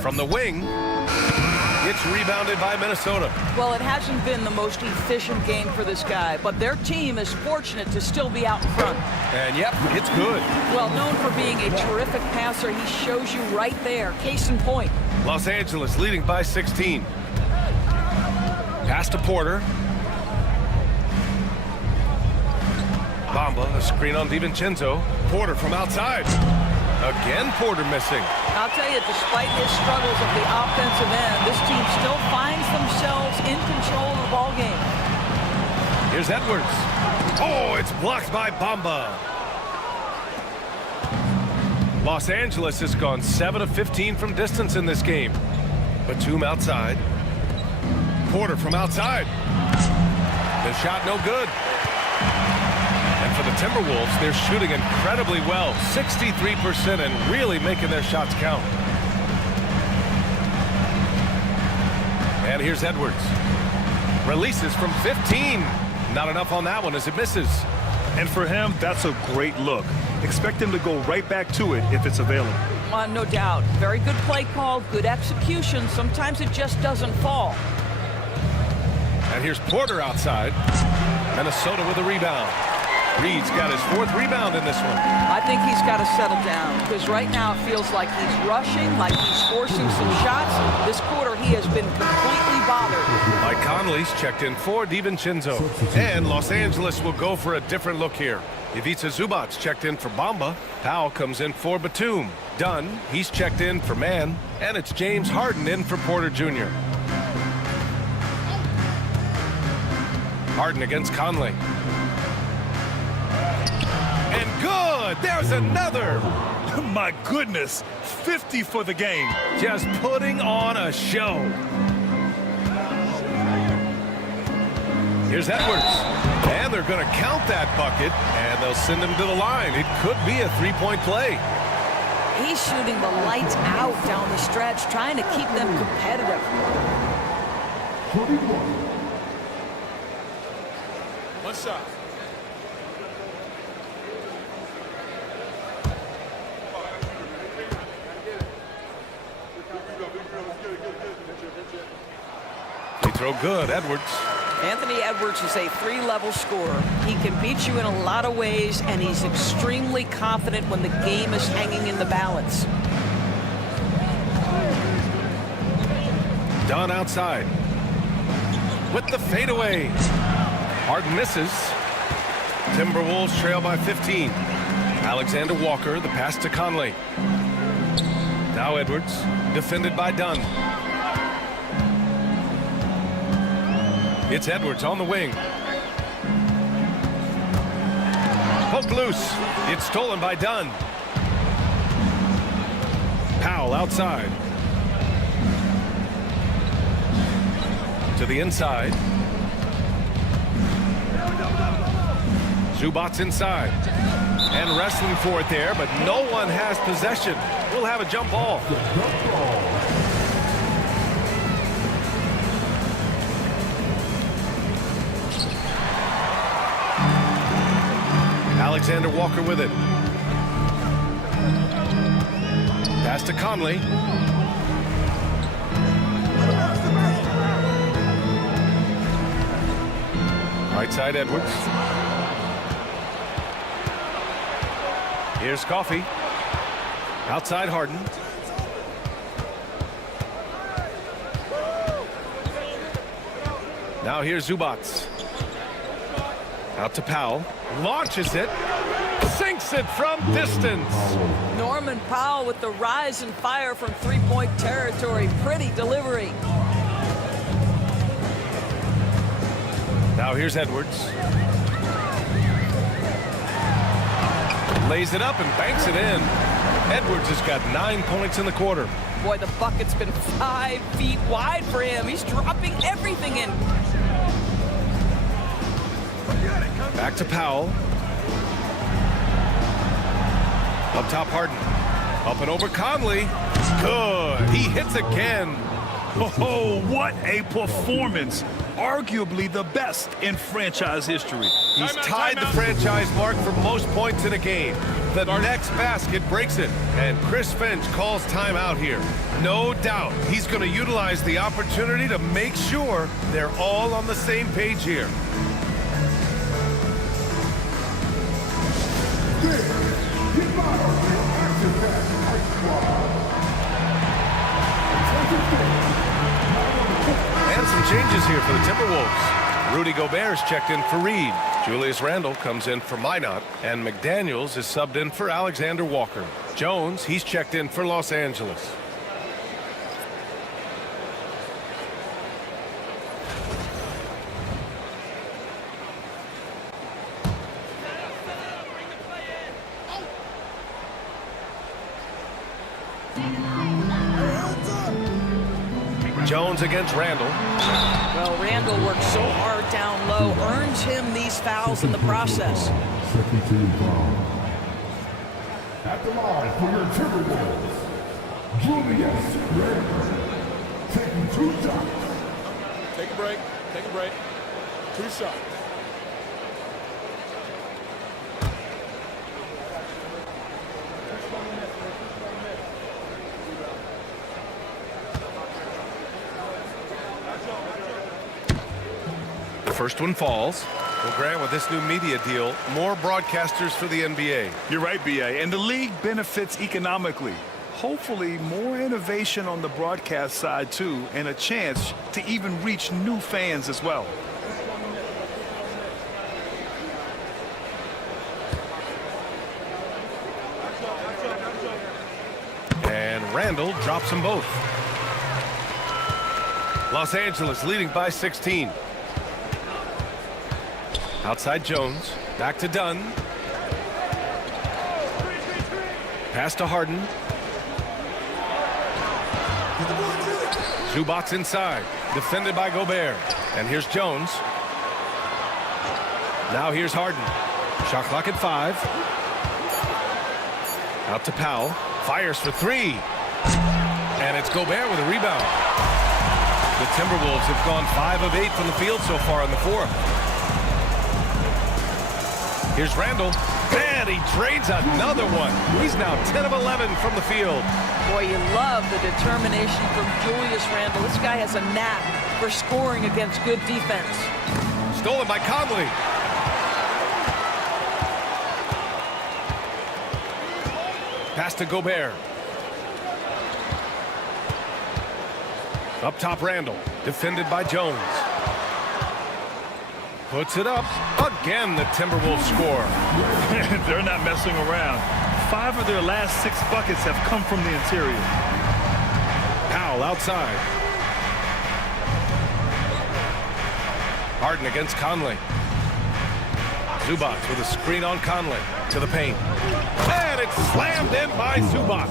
From the wing. It's rebounded by Minnesota. Well, it hasn't been the most efficient game for this guy, but their team is fortunate to still be out in front. And yep, it's good. Well, known for being a terrific passer, he shows you right there. Case in point. Los Angeles leading by 16. Pass to Porter. Bamba, a screen on DiVincenzo. Porter from outside. Again, Porter missing. I'll tell you, despite his struggles at the offensive end, this team still finds themselves in control of the ball game. Here's Edwards. Oh, it's blocked by Bamba. Los Angeles has gone 7 of 15 from distance in this game. Batum outside. Porter from outside. The shot no good. And for the Timberwolves, they're shooting incredibly well. 63% and really making their shots count. And here's Edwards. Releases from 15. Not enough on that one as it misses. And for him, that's a great look. Expect him to go right back to it if it's available. No doubt. Very good play call, good execution. Sometimes it just doesn't fall. And here's Porter outside. Minnesota with a rebound. Reed's got his 4th rebound in this one. I think he's got to settle down because right now it feels like he's rushing, like he's forcing some shots. This quarter he has been completely bothered. Mike Conley's checked in for DiVincenzo. And Los Angeles will go for a different look here. Ivica Zubac's checked in for Bamba. Powell comes in for Batum. Dunn, he's checked in for Mann. And it's James Harden in for Porter Jr. Harden against Conley. And good! There's another! My goodness, 50 for the game. Just putting on a show. Here's Edwards. And they're going to count that bucket, and they'll send him to the line. It could be a 3-point play. He's shooting the lights out down the stretch, trying to keep them competitive. One shot. They throw good, Edwards. Anthony Edwards is a 3-level scorer. He can beat you in a lot of ways, and he's extremely confident when the game is hanging in the balance. Dunn outside. With the fadeaway. Harden misses. Timberwolves trail by 15. Alexander Walker, the pass to Conley. Now Edwards, defended by Dunn. It's Edwards on the wing. Poked loose. It's stolen by Dunn. Powell outside. To the inside. Zubac's inside. And wrestling for it there, but no one has possession. We'll have a jump ball. Alexander Walker with it. Pass to Conley. Right side Edwards. Here's Coffey. Outside Harden. Now here's Zubac. Out to Powell. Launches it. Sinks it from distance. Norman Powell with the rise and fire from 3-point territory. Pretty delivery. Now here's Edwards. Lays it up and banks it in. Edwards has got 9 points in the quarter. Boy, the bucket's been 5 feet wide for him. He's dropping everything in. Back to Powell. Up top Harden. Up and over Conley. Good. He hits again. Oh, what a performance. Arguably the best in franchise history. He's tied the franchise mark for most points in a game. The next basket breaks it, and Chris Finch calls timeout here. No doubt he's going to utilize the opportunity to make sure they're all on the same page here. And some changes here for the Timberwolves. Rudy Gobert's checked in for Reed. Julius Randle comes in for Minot. And McDaniels is subbed in for Alexander Walker. Jones, he's checked in for Los Angeles. Jones against Randle. Well, Randle works so hard down low, earns him these fouls in the process. Second team foul. At the line for your Timberwolves, Julius Randle, taking 2 shots. Take a break. Take a break. 2 shots. The first one falls. Well, Grant, with this new media deal, more broadcasters for the NBA. You're right, B.A., and the league benefits economically. Hopefully, more innovation on the broadcast side, too, and a chance to even reach new fans as well. And Randall drops them both. Los Angeles leading by 16. Outside Jones. Back to Dunn. Pass to Harden. Zubac inside. Defended by Gobert. And here's Jones. Now here's Harden. Shot clock at 5. Out to Powell. Fires for 3. And it's Gobert with a rebound. The Timberwolves have gone 5 of 8 from the field so far in the fourth. Here's Randall. And he drains another one. He's now 10 of 11 from the field. Boy, you love the determination from Julius Randle. This guy has a knack for scoring against good defense. Stolen by Conley. Pass to Gobert. Up top, Randall. Defended by Jones. Puts it up. Again, the Timberwolves score. They're not messing around. 5 of their last 6 buckets have come from the interior. Powell outside. Harden against Conley. Zubac with a screen on Conley. To the paint. And it's slammed in by Zubac.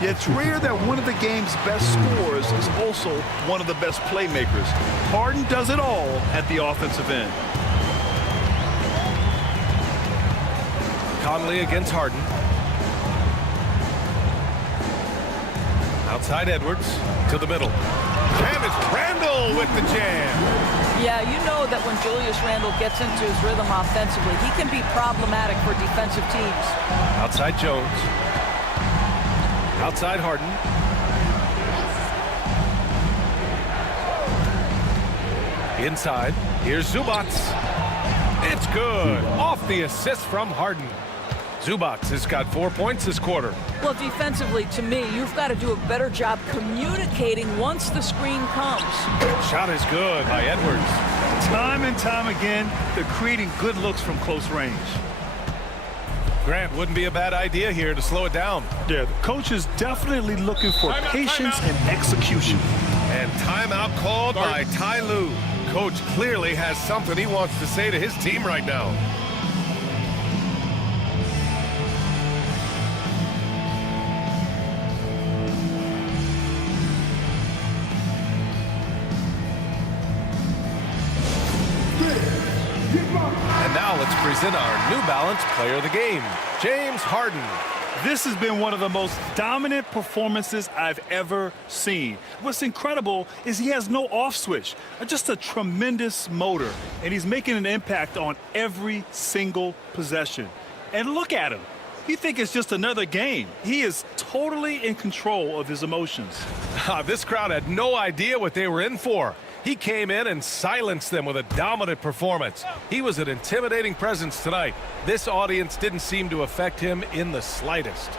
Yet it's rare that one of the game's best scorers is also one of the best playmakers. Harden does it all at the offensive end. Conley against Harden. Outside Edwards to the middle. And it's Randall with the jam. Yeah, you know that when Julius Randle gets into his rhythm offensively, he can be problematic for defensive teams. Outside Jones. Outside Harden. Inside. Here's Zubac. It's good. Off the assist from Harden. Zubac has got 4 points this quarter. Well, defensively, to me, you've got to do a better job communicating once the screen comes. Shot is good by Edwards. Time and time again, they're creating good looks from close range. Grant, wouldn't be a bad idea here to slow it down. Yeah, the coach is definitely looking for patience and execution. And timeout called by Ty Lue. Coach clearly has something he wants to say to his team right now. And now let's present our New Balance Player of the Game, James Harden. This has been one of the most dominant performances I've ever seen. What's incredible is he has no off switch, just a tremendous motor, and he's making an impact on every single possession. And look at him. You think it's just another game. He is totally in control of his emotions. This crowd had no idea what they were in for. He came in and silenced them with a dominant performance. He was an intimidating presence tonight. This audience didn't seem to affect him in the slightest.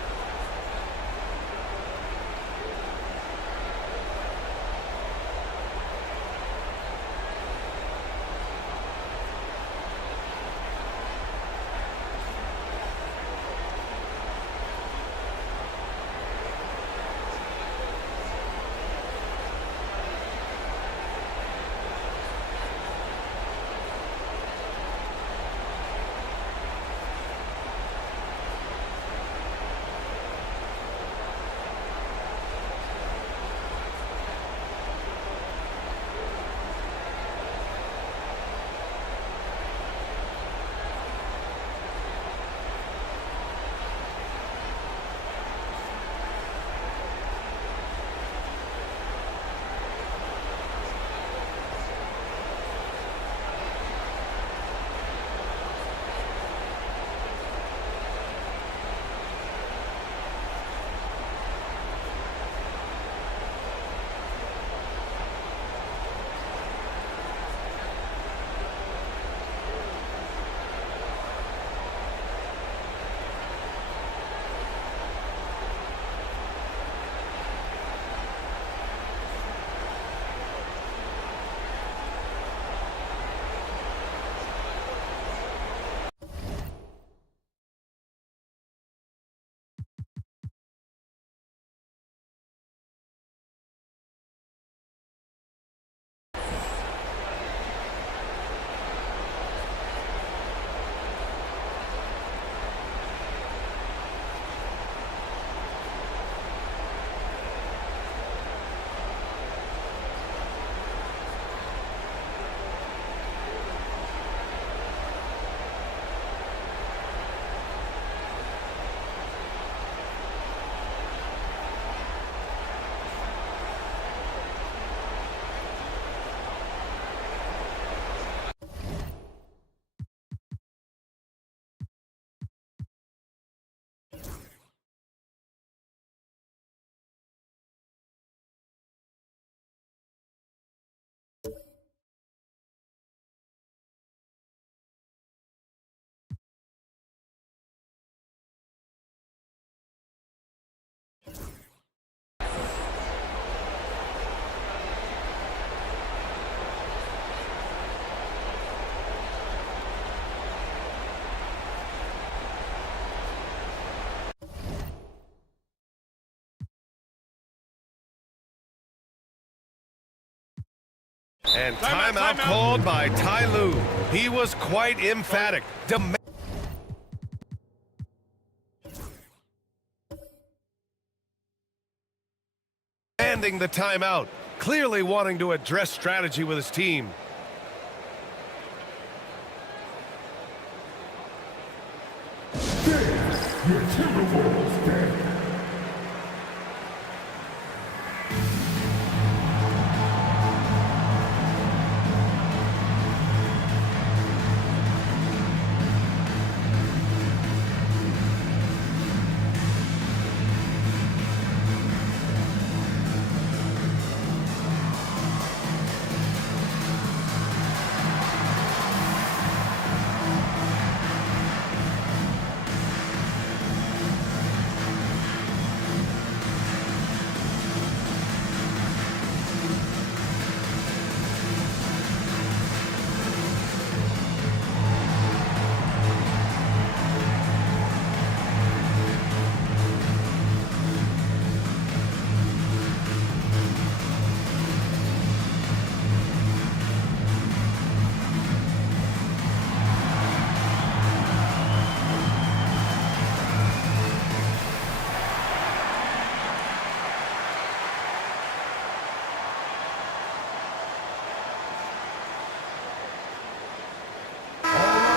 And timeout called by Ty Lue. He was quite emphatic. Demanding the timeout. Clearly wanting to address strategy with his team. Your Timberwolves game.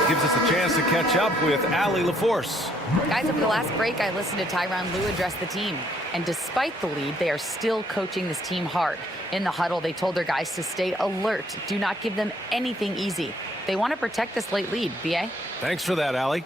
Gives us a chance to catch up with Allie LaForce. Guys, over the last break, I listened to Tyronn Lue address the team. And despite the lead, they are still coaching this team hard. In the huddle, they told their guys to stay alert. Do not give them anything easy. They want to protect this late lead, B.A. Thanks for that, Allie.